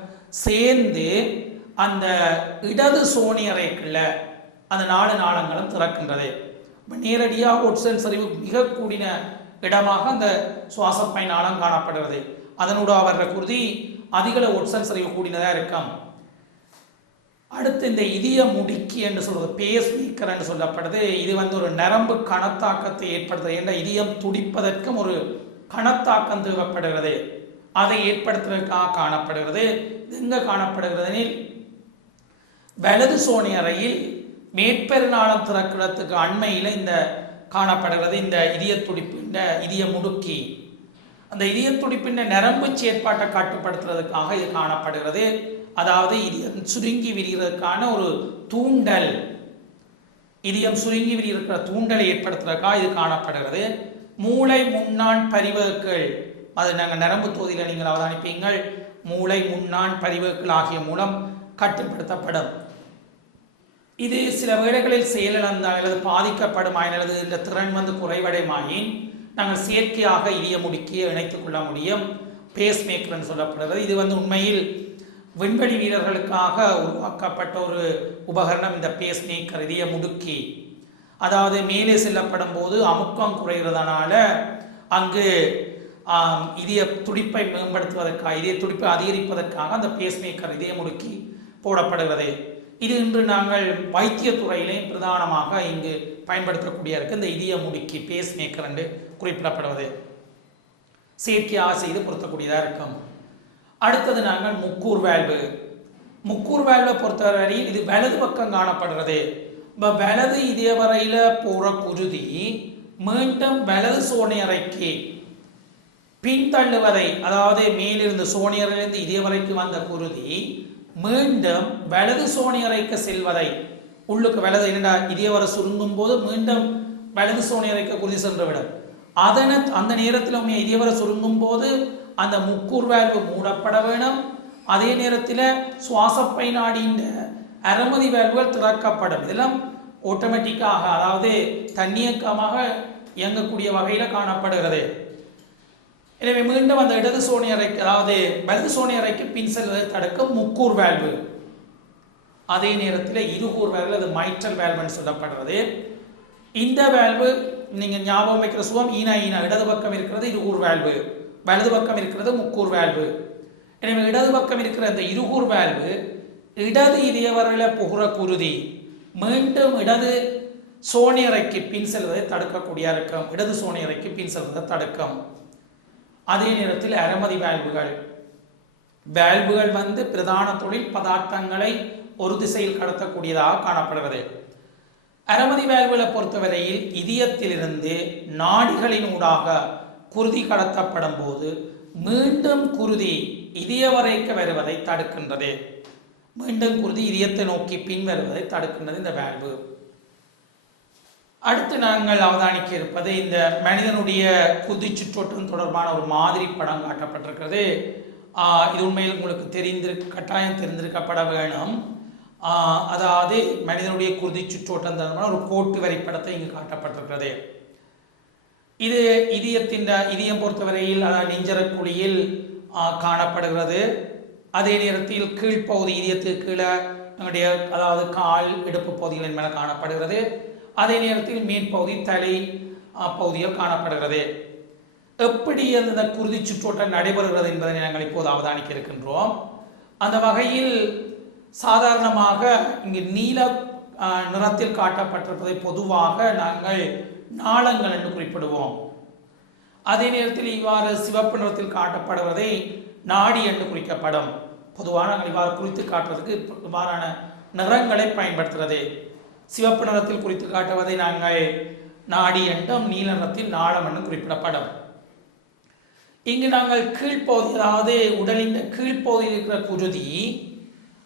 சேர்ந்து அந்த இடது சோனியறைக்குள்ள அந்த 4 நாளங்களும் திறக்கின்றது. நேரடியாக ஆக்சிஜன் சரிவு மிக கூடின இடமாக அந்த சுவாசப்பை நாளம் காணப்படுகிறது. அதனூடாக வர்ற குருதி அதிக ஆக்சிஜன் சரிவு கூடினதாக இருக்கும். அடுத்து இந்த இதய முடுக்கி என்று சொல்வது பேஸ் மேக்கர் என்று சொல்லப்படுது. இது ஒரு நரம்பு கணத்தாக்கத்தை ஏற்படுத்துகிறது. என்ற இதயம் துடிப்பதற்கும் ஒரு கணத்தாக்கம் தேவைப்படுகிறது. அதை ஏற்படுத்துவதற்காக காணப்படுகிறது. எங்க காணப்படுகிறது? வலது சோனியறையில் மேற்பெருநாளம் திறக்கிறதுக்கு அண்மையில் இந்த காணப்படுகிறது. இந்த இதய துடிப்பின் இதய முடுக்கி அந்த இதய துடிப்பின் நரம்பு செயற்பாட்டை கட்டுப்படுத்துறதுக்காக இது காணப்படுகிறது. அதாவது இதயம் சுருங்கி விரிகிறதுக்கான ஒரு தூண்டல், இதயம் சுருங்கி விரிகிற தூண்டலை ஏற்படுத்துறதுக்காக இது காணப்படுகிறது. மூளை முன்னான் பரிவகுகள், அது நாங்கள் நரம்பு தொகுதியில் நீங்கள் அவதானிப்பீங்கள். மூளை முன்னான் பரிவகுகள் ஆகிய மூலம் கட்டுப்படுத்தப்படும். இது சில வேளைகளில் செயலிழந்தால் அல்லது பாதிக்கப்படும் அல்லது இந்த திறன் குறைவடைமாயின் நாங்கள் செயற்கையாக இதய முடுக்கியை இணைத்துக் கொள்ள முடியும். பேஸ் மேக்கர்னு சொல்லப்படுகிறது. இது உண்மையில் விண்வெளி வீரர்களுக்காக உருவாக்கப்பட்ட ஒரு உபகரணம். இந்த பேஸ் மேக்கர் இதய முடுக்கி, அதாவது மேலே செல்லப்படும் போது அமுக்கம் குறைகிறதுனால அங்கு இதய துடிப்பை மேம்படுத்துவதற்காக, இதய துடிப்பை அதிகரிப்பதற்காக அந்த பேஸ் மேக்கர் இதய முடுக்கி போடப்படுகிறது. இது இன்று நாங்கள் வைத்தியத்துறையிலே பிரதானமாக இங்கு பயன்படுத்தக்கூடிய இருக்கு. இந்த இதய முடுக்கி பேஸ் மேக்கர் என்று குறிப்பிடப்படுவது செயற்கையாக செய்து பொருத்தக்கூடியதாக இருக்கும். அடுத்தது நாங்கள் முக்கூர் வேல்வு. முக்கூர் வேல்வை பொறுத்தவரையில் இது வலது பக்கம் காணப்படுகிறது. இப்போ வலது இதய வரையில் போகிற குருதி மீண்டும் வலது சோனியறைக்கு பின்தள்ளுவதை, அதாவது மேலிருந்து சோனியரிலிருந்து இதய வரைக்கு வந்த குருதி மீண்டும் வலது சோனியறைக்கு செல்வதை, உள்ளுக்கு வலது என்னடா இதய வரை சுருங்கும் போது மீண்டும் வலது சோனியறைக்கு குருதி சென்றுவிடும். அந்த நேரத்தில் இதயவரை சுருங்கும் போது அந்த முக்கூர் வேல்வு மூடப்பட வேணும். அதே நேரத்தில் சுவாசப்பை நாடியின் அரைமதி வேல்வுகள் திறக்கப்படும். இதெல்லாம் ஆட்டோமேட்டிக்காக, அதாவது தன்னியக்கமாக இயங்கக்கூடிய வகையில் காணப்படுகிறது. எனவே மீண்டும் அந்த இடது சோனியறைக்கு, அதாவது வலது சோனியறைக்கு பின் செல்வதை தடுக்கும் முக்கூர் வேல்வு. அதே நேரத்தில் இருகூர் வேல்வு, அது மைட்ரல் வேல்வுன்னு சொல்லப்படுறது. இந்த வேல்வு நீங்கள் ஞாபகம் வைக்கிற சுகம் ஈனா இடது பக்கம் இருக்கிறது இருகூர் வேல்வு, வலது பக்கம் இருக்கிறது முக்கூர் வேல்வு. எனவே இடது பக்கம் இருக்கிற அந்த இருகூர் வேல்வு இடது இதயவரையில் புகுற குருதி மீண்டும் இடது சோனியறைக்கு பின் செல்வதை தடுக்கக்கூடிய இருக்கும். இடது சோனியறைக்கு பின் செல்வதை தடுக்கும். அதே நேரத்தில் அரைமதி வேல்வுகள் பிரதான தொழில் பதார்த்தங்களை ஒரு திசையில் கடத்தக்கூடியதாக காணப்படுகிறது. அரைமதி வேல்வுகளை பொறுத்தவரையில் இதயத்திலிருந்து நாடிகளின் ஊடாக குருதி கடத்தப்படும் போது மீண்டும் குருதி இதய வரைக்கு வருவதை தடுக்கின்றது. மீண்டும் குருதி இதயத்தை நோக்கி பின் வருவதை தடுக்கின்றது இந்த வேல்வு. அடுத்து நாங்கள் அவதானிக்க இருப்பது இந்த மனிதனுடைய குருதி சுற்றோட்டம் தொடர்பான ஒரு மாதிரி படம் காட்டப்பட்டிருக்கிறது. இது உண்மையில் உங்களுக்கு கட்டாயம் தெரிந்திருக்கப்பட வேணும். அதாவது மனிதனுடைய குருதி சுற்றோட்டம் தொடர்பான ஒரு கோட்டு வரைபடத்தை இங்கு காட்டப்பட்டிருக்கிறது. இது இதயம் பொறுத்தவரையில் நெஞ்சரக்குழியில் காணப்படுகிறது. அதே நேரத்தில் கீழ்ப்பகுதி இதயத்துக்கு கீழே நம்முடைய அதாவது கால் இடுப்பு பகுதிகளின் மேலே காணப்படுகிறது. அதே நேரத்தில் மேற்பகுதி தலை பகுதியில் காணப்படுகிறது. எப்படி அந்த குருதி சுற்றோட்டம் நடைபெறுகிறது என்பதை நாங்கள் இப்போது அவதானிக்க இருக்கின்றோம். அந்த வகையில் சாதாரணமாக இங்கு நீல நிறத்தில் காட்டப்பட்டிருப்பதை பொதுவாக நாங்கள் நாளங்கள் என்று குறிப்பிடுவோம். அதே நேரத்தில் இவ்வாறு சிவப்பு நிறத்தில் காட்டப்படுவதை நாடி என்று குறிக்கப்படும். பொதுவாக நாங்கள் இவ்வாறு குறித்து காட்டுவதற்கு இவ்வாறான நிறங்களை பயன்படுத்துகிறது. சிவப்பு நிறத்தில் குறித்து காட்டுவதை நாங்கள் நாடி என்றும், நீல நிறத்தில் நாளம் என்று குறிப்பிடப்படும். இங்கு நாங்கள் கீழ்ப்பகுதி, அதாவது உடலின் கீழ்ப்பகுதியில் இருக்கிற குருதி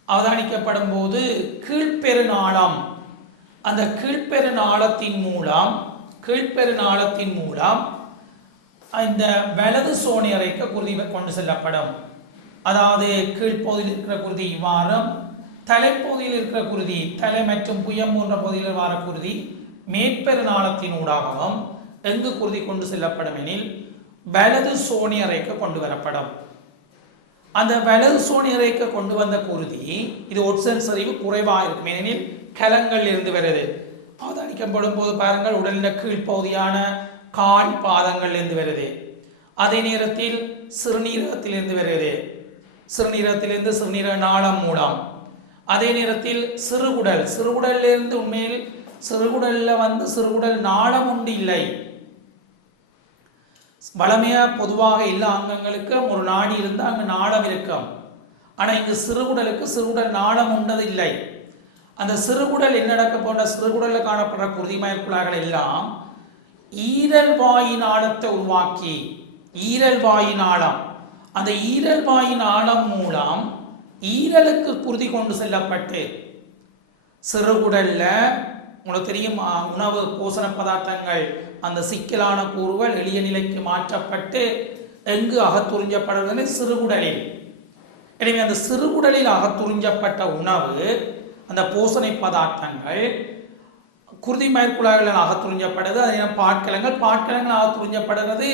அவதானிக்கப்படும் போது கீழ்பெருநாளம், அந்த கீழ்பெருநாளத்தின் மூலம் இந்த வலது சோனியறைக்கு குருதி கொண்டு செல்லப்படும். அதாவது கீழ்ப்பகுதியில் இருக்கிற குருதி இவ்வாறும், தலைப்பகுதியில் இருக்கிற குருதி, தலை மற்றும் புயம் போன்ற பகுதியில் வர குருதி மேற்பெருநாளத்தின் ஊடாகவும் எங்கு குருதி கொண்டு செல்லப்படும் எனில் வலது சோனியறைக்கு கொண்டு வரப்படும். அந்த வலது சோனியறைக்கு கொண்டு வந்த குருதி இது ஒட்சன் சரிவு குறைவாக இருக்கும், ஏனெனில் கலங்கள் இருந்து வருது. அவதானிக்கப்படும் போது பாருங்கள், உடலின் கீழ்ப்பகுதியான கால் பாதங்கள் இருந்து வருது. அதே நேரத்தில் சிறுநீரகத்திலிருந்து வருது, சிறுநீரகத்திலிருந்து சிறுநீரக நாளம் மூலம். அதே நேரத்தில் சிறுகுடலிருந்து உண்மையில் சிறுகுடல் நாளம் உண்டு இல்லை. வளமையாக பொதுவாக எல்லா அங்கங்களுக்கு ஒரு நாடி இருந்தால் அங்கு நாளம் இருக்கும். ஆனால் இங்கு சிறுகுடல் நாளம் உண்டது இல்லை. அந்த சிறுகுடல் என்ன நடக்க போன்ற சிறுகுடலில் காணப்படுற குருதிமய குழாய்கள் எல்லாம் ஈரல் வாயு நாளத்தை உருவாக்கி, ஈரல் வாயு நாளம், அந்த ஈரல் வாயு நாளம் மூலம் ஈரலுக்கு குருதி கொண்டு செல்லப்பட்டு சிறுகுடல்ல உங்களுக்கு தெரியும் உணவு போஷண பதார்த்தங்கள் அந்த சிக்கலான கூறுகள் எளிய நிலைக்கு மாற்றப்பட்டு எங்கு அகத்துறிஞ்சப்படுவது சிறுகுடலில். எனவே அந்த சிறுகுடலில் அகத்துறிஞ்சப்பட்ட உணவு, அந்த போஷணை பதார்த்தங்கள் குருதி மயிர்குழாய்கள் அகத்துறிஞ்சப்படுது. அதே பாட்கலங்கள் அகத்துறிஞ்சப்படுகிறது.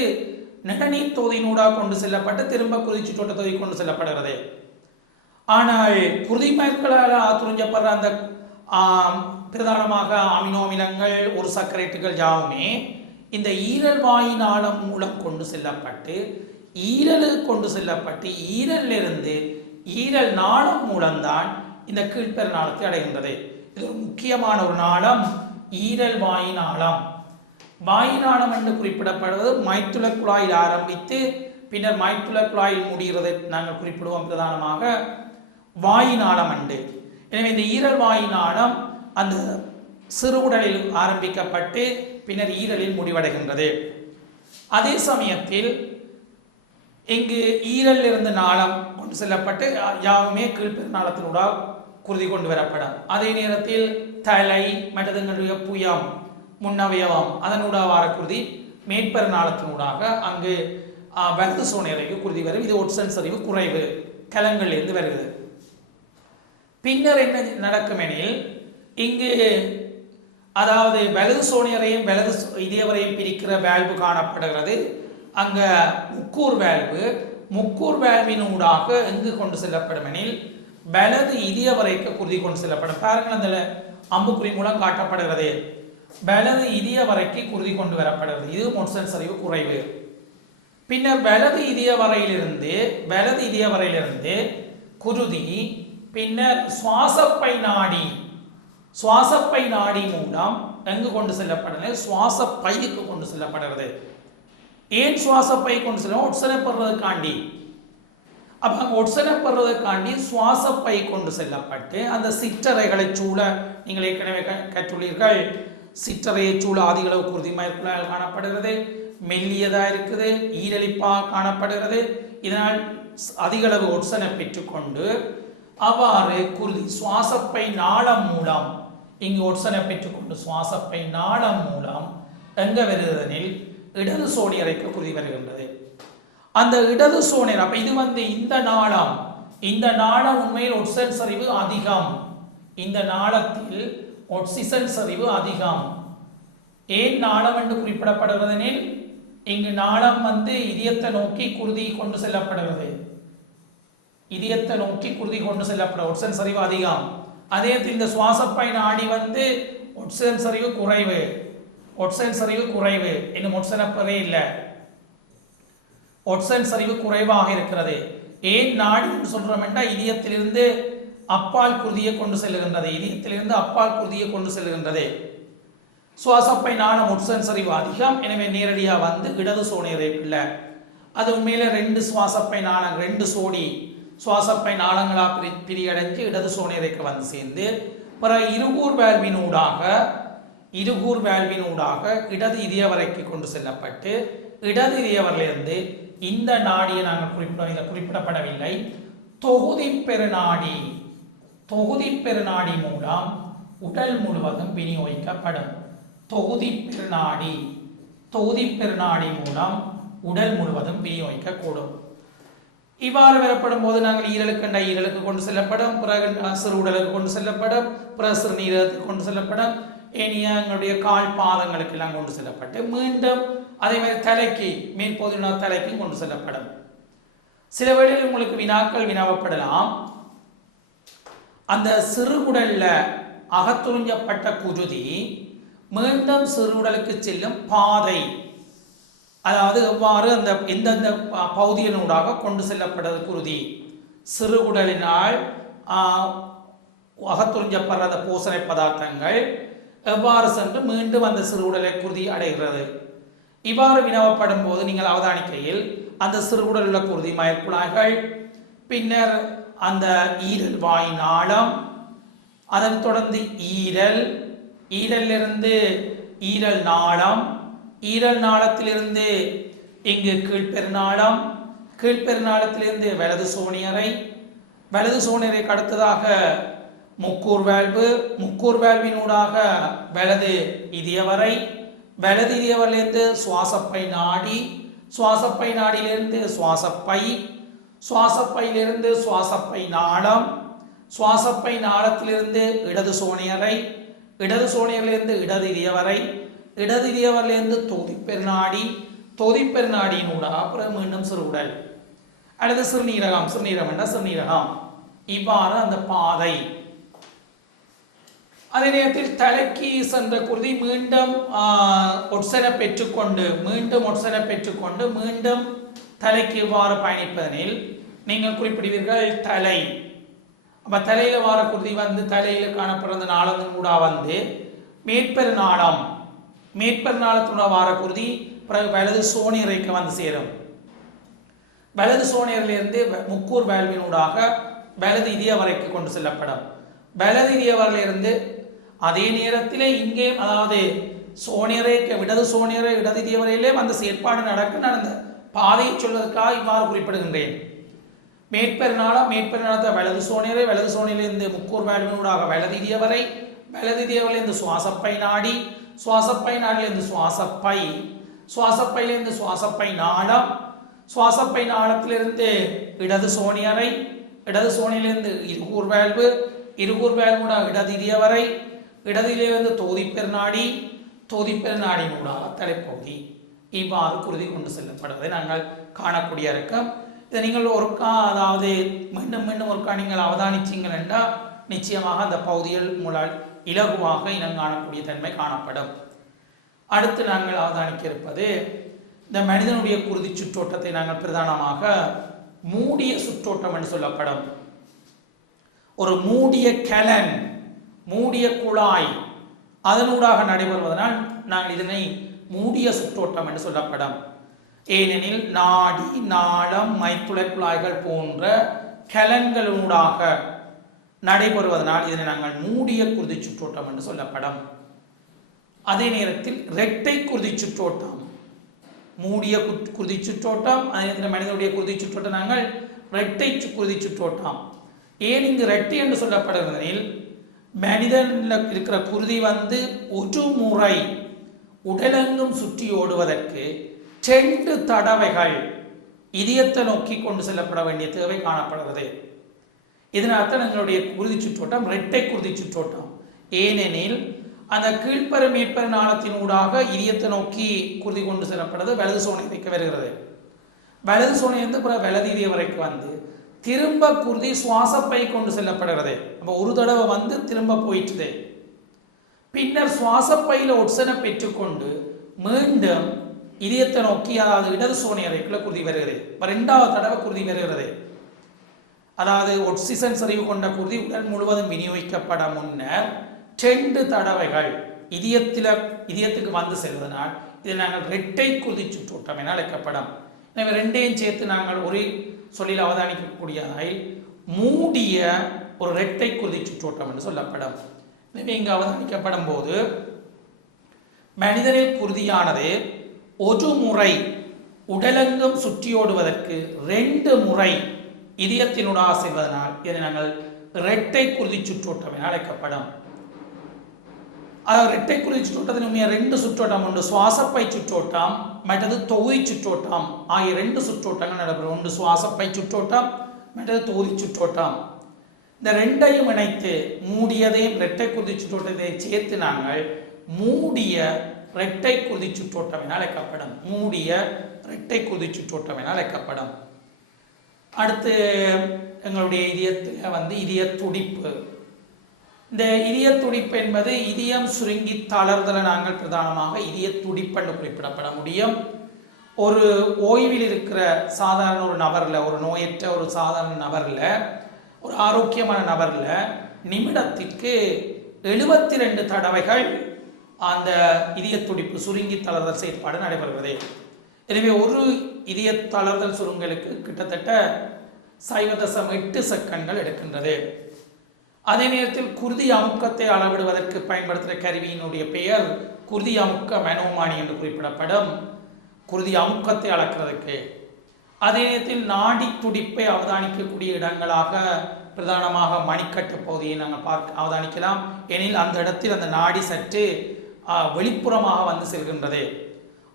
நெகநீர் தொகுதியினூடாக கொண்டு செல்லப்பட்டு திரும்ப குருதி சுற்றோட்ட தொகுதி கொண்டு செல்லப்படுகிறது. ஆனால் குருதி மயிர்களால் அகத்துறிஞ்சப்படுற அந்த பிரதானமாக அமினோ அமிலங்கள் ஒரு சர்க்கரைட்டுகள் யாவுமே இந்த ஈரல் வாயு நாளம் மூலம் கொண்டு செல்லப்பட்டு ஈரலிருந்து ஈரல் நாளம் மூலம்தான் இந்த கீழ்ப்பெரு நாளத்தை அடைகின்றது. இது ஒரு முக்கியமான ஒரு நாளம் ஈரல் வாயு நாளம். வாயு நாளம் என்று குறிப்பிடப்படுவது மைத்துள குழாயில் ஆரம்பித்து பின்னர் மைத்துள குழாயில் முடிகிறதை நாங்கள் குறிப்பிடுவோம் பிரதானமாக வாயு நாளம் அண்டு. எனவே இந்த ஈரல் வாயு நாளம் அந்த சிறுகுடலில் ஆரம்பிக்கப்பட்டு பின்னர் ஈரலில் முடிவடைகின்றது. அதே சமயத்தில் இங்கு ஈரலில் இருந்து நாளம் கொண்டு செல்லப்பட்டு யாவுமே கீழ்ப்பெரு நாளத்தினூடாக குருதி கொண்டு வரப்படும். அதே நேரத்தில் தலை மற்றதுங்களுடைய புயம் முன்னவயவம் அதனூடாக வார குருதி மேற்பெரு நாளத்தினூடாக அங்கு வலது சோனையறைக்கு குருதி வரும். இது ஒட்சன் சரிவு குறைவு கலங்களிலிருந்து வருகிறது. பின்னர் என்ன நடக்கும் எனில் இங்கு அதாவது வலது சோனையரையும் வலது இதயவரையும் பிரிக்கிற வேல்வு காணப்படுகிறது. அங்க முக்கூர் வேல்வினூடாக எங்கு கொண்டு செல்லப்படும் எனில் வலது இதயவரைக்கு குருதி கொண்டு செல்லப்படும். பாருங்கள் அந்த அம்புக்குறி மூலம் காட்டப்படுகிறது. வலது இதயவரைக்கு குருதி கொண்டு வரப்படுகிறது. இது மொட்சன் சரிவு குறைவு. பின்னர் வலது இதயவரையிலிருந்து குருதி பின்னர் சுவாசப்பை நாடி மூலம் எங்கு கொண்டு செல்லப்படுகிறது? சுவாசப்பைக்கு கொண்டு செல்லப்படுகிறது. ஏன் சுவாசப்பை கொண்டு செல்ல? ஒட்சனப்படுறதுக்காண்டி. அப்ப ஒட்சனப்படுறதுக்காண்டி சுவாசப்பை கொண்டு செல்லப்பட்டு அந்த சிற்றறைகளை சூழ நீங்கள் ஏற்கனவே கற்றுள்ளீர்கள். சிற்றறையை சூழ அதிகளவு குருதி மயிர்குழாய்கள் காணப்படுகிறது. மெல்லியதா இருக்குது, ஈரலிப்பா காணப்படுகிறது. இதனால் அதிகளவு ஒட்சனை பெற்றுக்கொண்டு அவ்வாறு குருதி சுவாசப்பை நாளம் மூலம் இங்கு ஒட்சனை பெற்றுக்கொண்டு சுவாசப்பை நாளம் மூலம் எங்க வருகிறதெனில் இடது சோனியறைக்கு குருதி வருகின்றது. அந்த இடது சோனியர் அப்ப இது இந்த நாளம் உண்மையில் ஒட்சன் சரிவு அதிகம். இந்த நாளத்தில் ஒட்சிசன் சரிவு அதிகம். ஏன் நாளம் என்று குறிப்பிடப்படுவதெனில் இங்கு நாளம் இதயத்தை நோக்கி குருதி கொண்டு செல்லப்படுகிறது. ஒட்சன் சரிவு அதிகம். அதே இந்த சுவாசப்பை நாடி ஒட்சன் சரிவு குறைவு இன்னும் ஒட்சனப்பவே இல்லை. ஒட்சன் சரிவு குறைவாக இருக்கிறது. ஏன் நாடி என்று சொல்றோம் என்றால் இதயத்திலிருந்து அப்பால் குருதியை கொண்டு செல்லுகின்றது. சுவாசப்பை நாளம் ஒட்சன் சரிவு அதிகம். எனவே நேரடியாக இடது சோனையறைக்குள்ள அது உண்மையில ரெண்டு சுவாசப்பை நாளங்களா பிரியடைஞ்சு இடது சோனையறைக்கு சேர்ந்து பிறகு இருகூர் வேல்வினூடாக இடது இதயவரைக்கு கொண்டு செல்லப்பட்டு இடது இதயவரிலிருந்து இந்த நாடியை நாங்கள் குறிப்பிடப்படவில்லை. தொகுதி பெருநாடி மூலம் உடல் முழுவதும் விநியோகிக்கப்படும். தொகுதி பெருநாடி மூலம் உடல் முழுவதும் விநியோகிக்கக்கூடும். இவ்வாறு வரப்படும் போது நாங்கள் ஈரலுக்கு கொண்டு செல்லப்படும், பிறகு சிறுஉடலுக்கு கொண்டு செல்லப்படும், பிறகு சிறுநீரகத்துக்கு கொண்டு செல்லப்படும், ஏனைய எங்களுடைய கால் பாதங்களுக்கு எல்லாம் கொண்டு செல்லப்பட்டு மீண்டும் அதே மாதிரி தலைக்கு மேற்போதுள்ள தலைக்கும் கொண்டு செல்லப்படும். சில வேளையில் உங்களுக்கு வினாவப்படலாம். அந்த சிறுகுடல்ல அகத்துறிஞ்சப்பட்ட குருதி மீண்டும் சிறுகுடலுக்கு செல்லும் பாதை, அதாவது எவ்வாறு அந்த எந்தெந்த பகுதியினூடாக கொண்டு செல்லப்படுறது குருதி சிறுகுடலினால் அகத்துறிஞ்சப்படுற அந்த பூசணை பதார்த்தங்கள் எவ்வாறு சென்று மீண்டும் அந்த சிறுகுடலை குருதி அடைகிறது. இவ்வாறு வினவப்படும் போது நீங்கள் அவதானிக்கையில் அந்த சிறுகுடல் உள்ள குருதி மயிர்குழாய்கள், பின்னர் அந்த ஈரல் வாய் நாளம், அதன் தொடர்ந்து ஈரலிருந்து ஈரல் நாளம், ஈரல் நாளத்திலிருந்து இங்கு கீழ்பெருநாளத்திலிருந்து வலது சோனியரைக்கு அடுத்ததாக முக்கூர் வேல்வினூடாக வலது இதயவரை, வலது இதயவரிலிருந்து சுவாசப்பை நாடியிலிருந்து சுவாசப்பையிலிருந்து சுவாசப்பை நாளம், சுவாசப்பை நாளத்திலிருந்து இடது சோனியரை, இடது சோனியரிலிருந்து இடது இதய வரை, இடது இதயவரிலிருந்து தொதிப்பெருநாடியினூடாக அப்புறம் மீண்டும் சிறுகுடல் அல்லது சிறுநீரகம், சிறுநீரகம் என்ற சிறுநீரகம், இவ்வாறு அந்த பாதை. அதே நேரத்தில் தலைக்கு சென்ற குருதி மீண்டும் ஒட்சனை பெற்றுக்கொண்டு மீண்டும் தலைக்கு இவ்வாறு பயணிப்பதனில் நீங்கள் குறிப்பிடுவீர்கள் தலை. அப்ப தலையில வார குருதி வந்து தலையில காணப்படுற நாளத்தின் கூட வந்து மேற்பெருநாளத்தினோட வார குருதி வலது சோனியரைக்கு வந்து சேரும். வலது சோனியரிலிருந்து முக்கூர் வேல்வினூடாக வலது இதய வரைக்கு கொண்டு செல்லப்படும். வலது இதயவரிலிருந்து அதே நேரத்தில் இங்கே அதாவது இடது சோனியரை இடது இதயவரையிலே அந்த செயற்பாடு நடந்த பாதையை சொல்வதற்காக இவ்வாறு குறிப்பிடுகின்றேன். மேற்பெருநாளத்தை வலது சோனியரிலிருந்து முக்கூர் வேல்வினூடாக வலது இதயவரை, வலது இதயவரிலிருந்து சுவாசப்பை நாடி, சுவாசப்பை நாடிலிருந்து சுவாசப்பையிலிருந்து சுவாசப்பை நாளம், சுவாசப்பை நாளத்திலிருந்து இடது சோனியரை, இடது சோனியிலிருந்து இருகூர் வேல்வு, இருகூர் வேல்வுட இடது இதயவரை, இடது இதயவிலிருந்து தொதிப்பெருநாடினூடாக தலைப்பகுதி, இவ்வாறு குருதி கொண்டு செல்லப்படுவதை நாங்கள் காணக்கூடிய இருக்கோம். இதை நீங்கள் அதாவது மீண்டும் ஒருக்கா நீங்கள் அவதானிச்சீங்கள் என்றால் நிச்சயமாக அந்த பகுதிகள் மூலம் இலகுவாக இனம் காணக்கூடிய தன்மை காணப்படும். அடுத்து நாங்கள் அவதானிக்க இருப்பது இந்த மனிதனுடைய குருதி சுற்றோட்டத்தை நாங்கள் பிரதானமாக மூடிய சுற்றோட்டம் என்று சொல்லப்படும். ஒரு மூடிய கலன், மூடிய குழாய் அதனூடாக நடைபெறுவதனால் நாங்கள் இதனை மூடிய சுற்றோட்டம் என்று சொல்லப்படும். ஏனெனில் நாடி, நாளம், மைத்துளை குழாய்கள் போன்ற கலன்களூடாக நடைபெறுவதனால் இதனை நாங்கள் மூடிய குருதி சுற்றோட்டம் என்று சொல்லப்படும். அதே நேரத்தில் இரட்டை குருதி சுற்றோட்டம், மூடிய குருதி சுற்றோட்டம், அதே நேரத்தில் மனிதனுடைய குருதி சுற்றோட்டம் நாங்கள் இரட்டை குருதி சுற்றோட்டம். ஏன் இங்கு இரட்டை என்று சொல்லப்படுவதில் மனிதனில் இருக்கிற குருதி வந்து ஒரு முறை உடலெங்கும் சுற்றி ஓடுவதற்கு 2 தடவைகள் இதயத்தை நோக்கி கொண்டு செல்லப்பட வேண்டிய தேவை காணப்படுகிறது. இதனால்தான் எங்களுடைய குருதி சுற்றோட்டம் இரட்டை குருதி சுற்றோட்டம். ஏனெனில் அந்த கீழ்ப்பெரு மேற்பெரு நாளத்தினூடாக இதயத்தை நோக்கி குருதி கொண்டு செல்லப்படுறது வலது சோனியரைக்கு வருகிறது. வலது சோனியிலிருந்து வலது இதய வரைக்கு வந்து திரும்ப குருதி சுவாசப்பை கொண்டு செல்லப்படுகிறது. அப்போ ஒரு தடவை வந்து திரும்ப போயிட்டுது. பின்னர் சுவாசப்பையில் ஒட்சனை பெற்றுக்கொண்டு மீண்டும் இதயத்தை நோக்கி அதாவது இடது சோனியரைக்குள்ள குருதி வருகிறது. 2வது தடவை குருதி வருகிறது. அதாவது ஒட்சிசன் செறிவு கொண்ட குருதி உடல் முழுவதும் விநியோகிக்கப்பட முன்னர் 2 தடவைகள் இதயத்துக்கு வந்து செல்வதனால் இதை நாங்கள் இரட்டை குருதி சுற்றோட்டம் என அழைக்கப்படும். எனவே 2ஐயும் சேர்த்து நாங்கள் ஒரு சொல்லில் அவதானிக்கக்கூடியதாய் மூடிய ஒரு இரட்டை குருதி சுற்றோட்டம் என்று சொல்லப்படும். எனவே இங்கு அவதானிக்கப்படும் போது மனிதனில் குருதியானது ஒரு முறை உடலெங்கும் சுற்றியோடுவதற்கு 2 முறை இதயத்தினூடாக செல்வதனால் இதை நாங்கள் இரட்டை குருதி சுற்றோட்டம் என அழைக்கப்படும். அதாவது இரட்டை குருதி சுற்றோட்டத்தின் உண்மையாக 2 சுற்றோட்டம் உண்டு. சுவாசப்பை சுற்றோட்டம் மற்றது தொகுதி சுற்றோட்டம் ஆகிய 2 சுற்றோட்டங்கள் நடைபெறும். ஒன்று சுவாசப்பை சுற்றோட்டம், மற்றது தொகுதி சுற்றோட்டம். இந்த 2ஐயும் இணைத்து மூடியதையும் இரட்டை குருதி சுற்றோட்டத்தை சேர்த்து நாங்கள் மூடிய இரட்டை குருதி சுற்றோட்டம் என அழைக்கப்படும். மூடிய இரட்டை குருதி சுற்றோட்டம் என அழைக்கப்படும். அடுத்து எங்களுடைய இதயத்தில் வந்து இதய துடிப்பு. இந்த இதய துடிப்பு என்பது இதயம் சுருங்கி தளர்தலை நாங்கள் பிரதானமாக இதய துடிப்புன்னு குறிப்பிடப்பட முடியும். ஒரு ஓய்வில் இருக்கிற சாதாரண ஒரு நபரில், ஒரு நோயற்ற ஒரு சாதாரண நபரில், ஒரு ஆரோக்கியமான நபரில் நிமிடத்திற்கு 72 தடவைகள் அந்த இதய துடிப்பு சுருங்கி தளர்தல் செயற்பாடு நடைபெறுகிறது. எனவே ஒரு இதய தளர்தல் சுருங்கலுக்கு கிட்டத்தட்ட 0.8 செகண்ட்கள் எடுக்கின்றது. அதே நேரத்தில் குருதி அமுக்கத்தை அளவிடுவதற்கு பயன்படுத்துகிற கருவியினுடைய பெயர் குருதி அமுக்க மனோமானி என்று குறிப்பிடப்படும். குருதி அமுக்கத்தை அளக்கிறதுக்கு. அதே நேரத்தில் நாடி துடிப்பை அவதானிக்கக்கூடிய இடங்களாக பிரதானமாக மணிக்கட்டு பகுதியை நாங்கள் அவதானிக்கலாம். எனில் அந்த இடத்தில் அந்த நாடி சற்று வெளிப்புறமாக வந்து செல்கின்றது.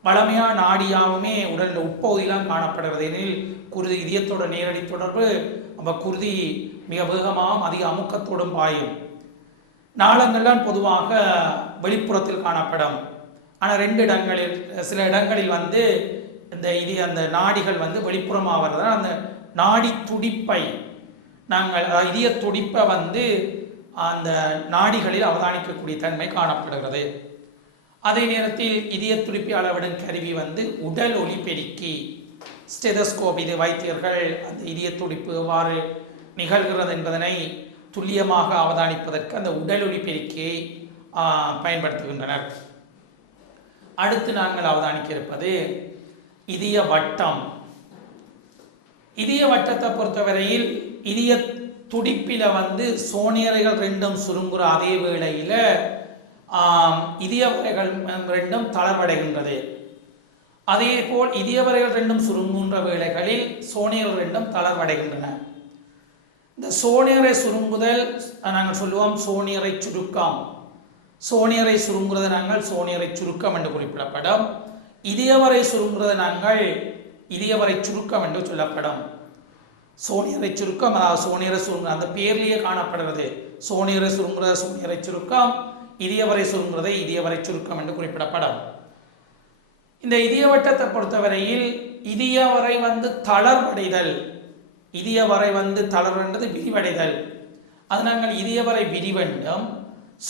வளமையான நாடியாகவுமே உடலில் உட்பகுதியெல்லாம் காணப்படுகிறது. எனில் குருதி இதயத்தோட நேரடி தொடர்பு குருதி மிக வேகமாகவும் அதிக அமுக்கத்தோடும் பாயும். நாளங்கள்லாம் பொதுவாக வெளிப்புறத்தில் காணப்படும். ஆனால் சில இடங்களில் வந்து அந்த நாடிகள் வந்து வெளிப்புறமாக வர்றதால் அந்த நாடி துடிப்பை நாங்கள் இதய துடிப்பை வந்து அந்த நாடிகளில் அவதானிக்கக்கூடிய தன்மை காணப்படுகிறது. அதே நேரத்தில் இதய துடிப்பை அளவிடும் கருவி வந்து உடல் ஒலி பெருக்கி ஸ்டெதஸ்கோப், இது வைத்தியர்கள் அந்த இதய துடிப்பு எவ்வாறு நிகழ்கிறது என்பதனை துல்லியமாக அவதானிப்பதற்கு அந்த உடல் ஒலி பெருக்கியை பயன்படுத்துகின்றனர். அடுத்து நாங்கள் அவதானிக்க இருப்பது இதய வட்டம். இதய வட்டத்தை பொறுத்தவரையில் இதய துடிப்பில வந்து சோனியறைகள் ரெண்டும் சுருங்குற அதே வேளையில இதயவரைகள் ரெண்டும் தளர்வடைகின்றது. அதே போல் இதயவரைகள் ரெண்டும் சுருங்குகின்ற வேளைகளில் சோனியர்கள் ரெண்டும் தளர்வடைகின்றன. இந்த சோனியரை சுருங்குதல் நாங்கள் சொல்லுவோம் சோனியரை சுருக்கம். சோனியரை சுருங்குறதை நாங்கள் சோனியரை சுருக்கம் என்று குறிப்பிடப்படும். இதயவரை சுருங்குறதை நாங்கள் இதயவரை சுருக்கம் என்று சொல்லப்படும். சோனியரை சுருக்கம், அதாவது சோனியரை சுருங்குற அந்த பேர்லேயே காணப்படுகிறது. சோனியரை சுருங்குறத சோனியரை சுருக்கம், இதயவரை சுருங்குறதை இதயவரை சுருக்கம் என்று குறிப்பிடப்படும். இந்த இதயவட்டத்தை பொறுத்தவரையில் இதயவரை வந்து தளர்வடைதல், இதயவரை வந்து தளர்வடைந்தது விரிவடைதல், அது நாங்கள் இதயவரை விரிவென்றும்,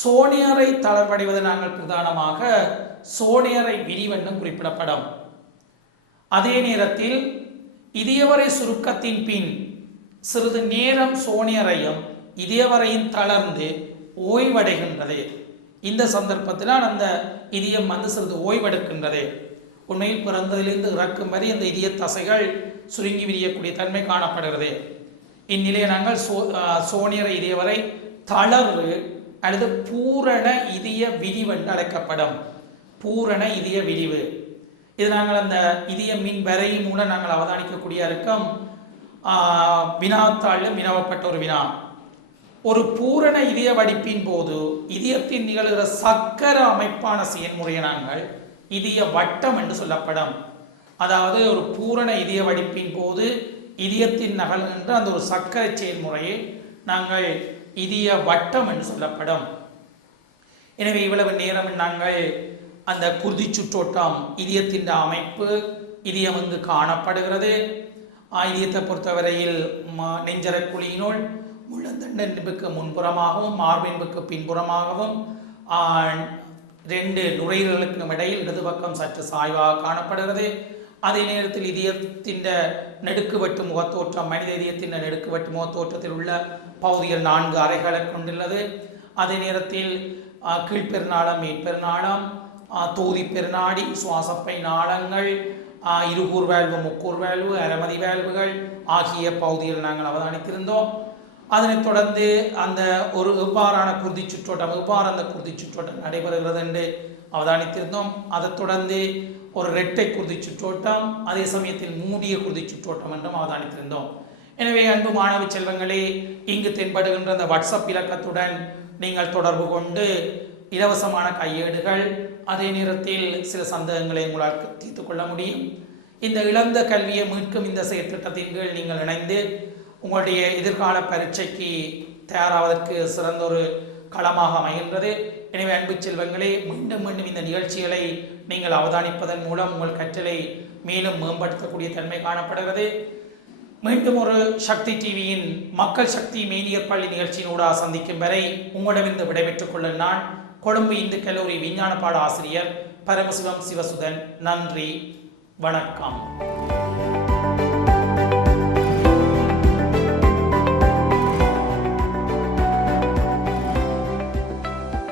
சோனியரை தளர்வடைவது நாங்கள் பிரதானமாக சோனியரை விரிவென்றும் குறிப்பிடப்படும். அதே நேரத்தில் இதயவரை சுருக்கத்தின் பின் சிறிது நேரம் சோனியரையும் இதயவரையும் தளர்ந்து ஓய்வடைகின்றது. இந்த சந்தர்ப்பத்தில் அந்த இதயம் வந்து சிறிது ஓய்வெடுக்கின்றது. உண்மையில் பிறந்ததிலிருந்து இறக்கும் வரை அந்த இதய தசைகள் சுருங்கி விரியக்கூடிய தன்மை காணப்படுகிறது. இந்நிலையை நாங்கள் சோனியரை இதயவரை தளர்வு அல்லது பூரண இதய விரிவு என்று அழைக்கப்படும். பூரண இதய விரிவு, இது நாங்கள் அந்த இதய மின் வரை மூலம் நாங்கள் அவதானிக்கக்கூடிய இருக்கும் வினாத்தாளில் வினவப்பட்ட ஒரு வினா. ஒரு பூரண இதய வடிப்பின் போது இதயத்தின் நிகழ்கிற சக்கர அமைப்பான செயல்முறையை நாங்கள் இதய வட்டம் என்று சொல்லப்படும். அதாவது ஒரு பூரண இதய வடிப்பின் போது இதயத்தின் நகழ்கின்ற அந்த ஒரு சக்கர செயல்முறையை நாங்கள் இதய வட்டம் என்று சொல்லப்படும். எனவே இவ்வளவு நேரம் நாங்கள் அந்த குருதி சுற்றோட்டம், இதயத்தின் அமைப்பு, இதயம் இங்கு காணப்படுகிறது. இதயத்தை பொறுத்தவரையில் நெஞ்சர குழியினுள் முள்ளந்தண்டின்புக்கு முன்புறமாகவும் மார்பின்புக்கு பின்புறமாகவும் 2 நுரையீரலுக்கும் இடையில் இடது பக்கம் சற்று சாய்வாக காணப்படுகிறது. அதே நேரத்தில் இதயத்தின் நெடுக்குவெட்டு முகத்தோற்றம், மனித இதயத்தின் நெடுக்குவெட்டு முகத்தோற்றத்தில் உள்ள பகுதிகள் 4 அறைகளை கொண்டுள்ளது. அதே நேரத்தில் கீழ்பெருநாளம், மேற்பெருநாளம், தோதி பெருநாடி, சுவாசப்பை நாளங்கள், இருகூர் வேல்வு, முக்கூர் வேல்வு, அரமதி வேல்வுகள் ஆகிய பகுதிகள் நாங்கள் அவதானித்திருந்தோம். அதனைத் தொடர்ந்து அந்த ஒரு எவ்வாறான குருதி சுற்றோட்டம், எவ்வாறு அந்த குருதி சுற்றோட்டம் நடைபெறுகிறது என்று அவதானித்திருந்தோம். அதைத் தொடர்ந்து ஒரு இரட்டை குருதி சுற்றோட்டம், அதே சமயத்தில் மூடிய குருதி சுற்றோட்டம் என்றும் அவதானித்திருந்தோம். எனவே அன்பு மாணவ செல்வங்களே, இங்கு தென்படுகின்ற அந்த வாட்ஸ்அப் இலக்கத்துடன் நீங்கள் தொடர்பு கொண்டு இலவசமான கையேடுகள், அதே நேரத்தில் சில சந்தேகங்களை உங்களால் தீர்த்து கொள்ள முடியும். இந்த இழந்த கல்வியை மீட்கும் இந்த செயற்திட்டத்தின் கீழ் நீங்கள் இணைந்து உங்களுடைய எதிர்கால பரீட்சைக்கு தயாராவதற்கு சிறந்த ஒரு களமாக அமைகின்றது. எனவே அன்பு செல்வங்களே, மீண்டும் மீண்டும் இந்த நிகழ்ச்சிகளை நீங்கள் அவதானிப்பதன் மூலம் உங்கள் கற்றலை மேலும் மேம்படுத்தக்கூடிய தன்மை காணப்படுகிறது. மீண்டும் ஒரு சக்தி டிவியின் மக்கள் சக்தி மெய்நிகர் பள்ளி நிகழ்ச்சியினூடாக சந்திக்கும் வரை உங்களிடமிருந்து விடைபெற்றுக் கொள்ள நான் கொழும்பு இந்து கல்லூரி விஞ்ஞான பாட ஆசிரியர் பரமசிவம் சிவசுதன். நன்றி, வணக்கம்.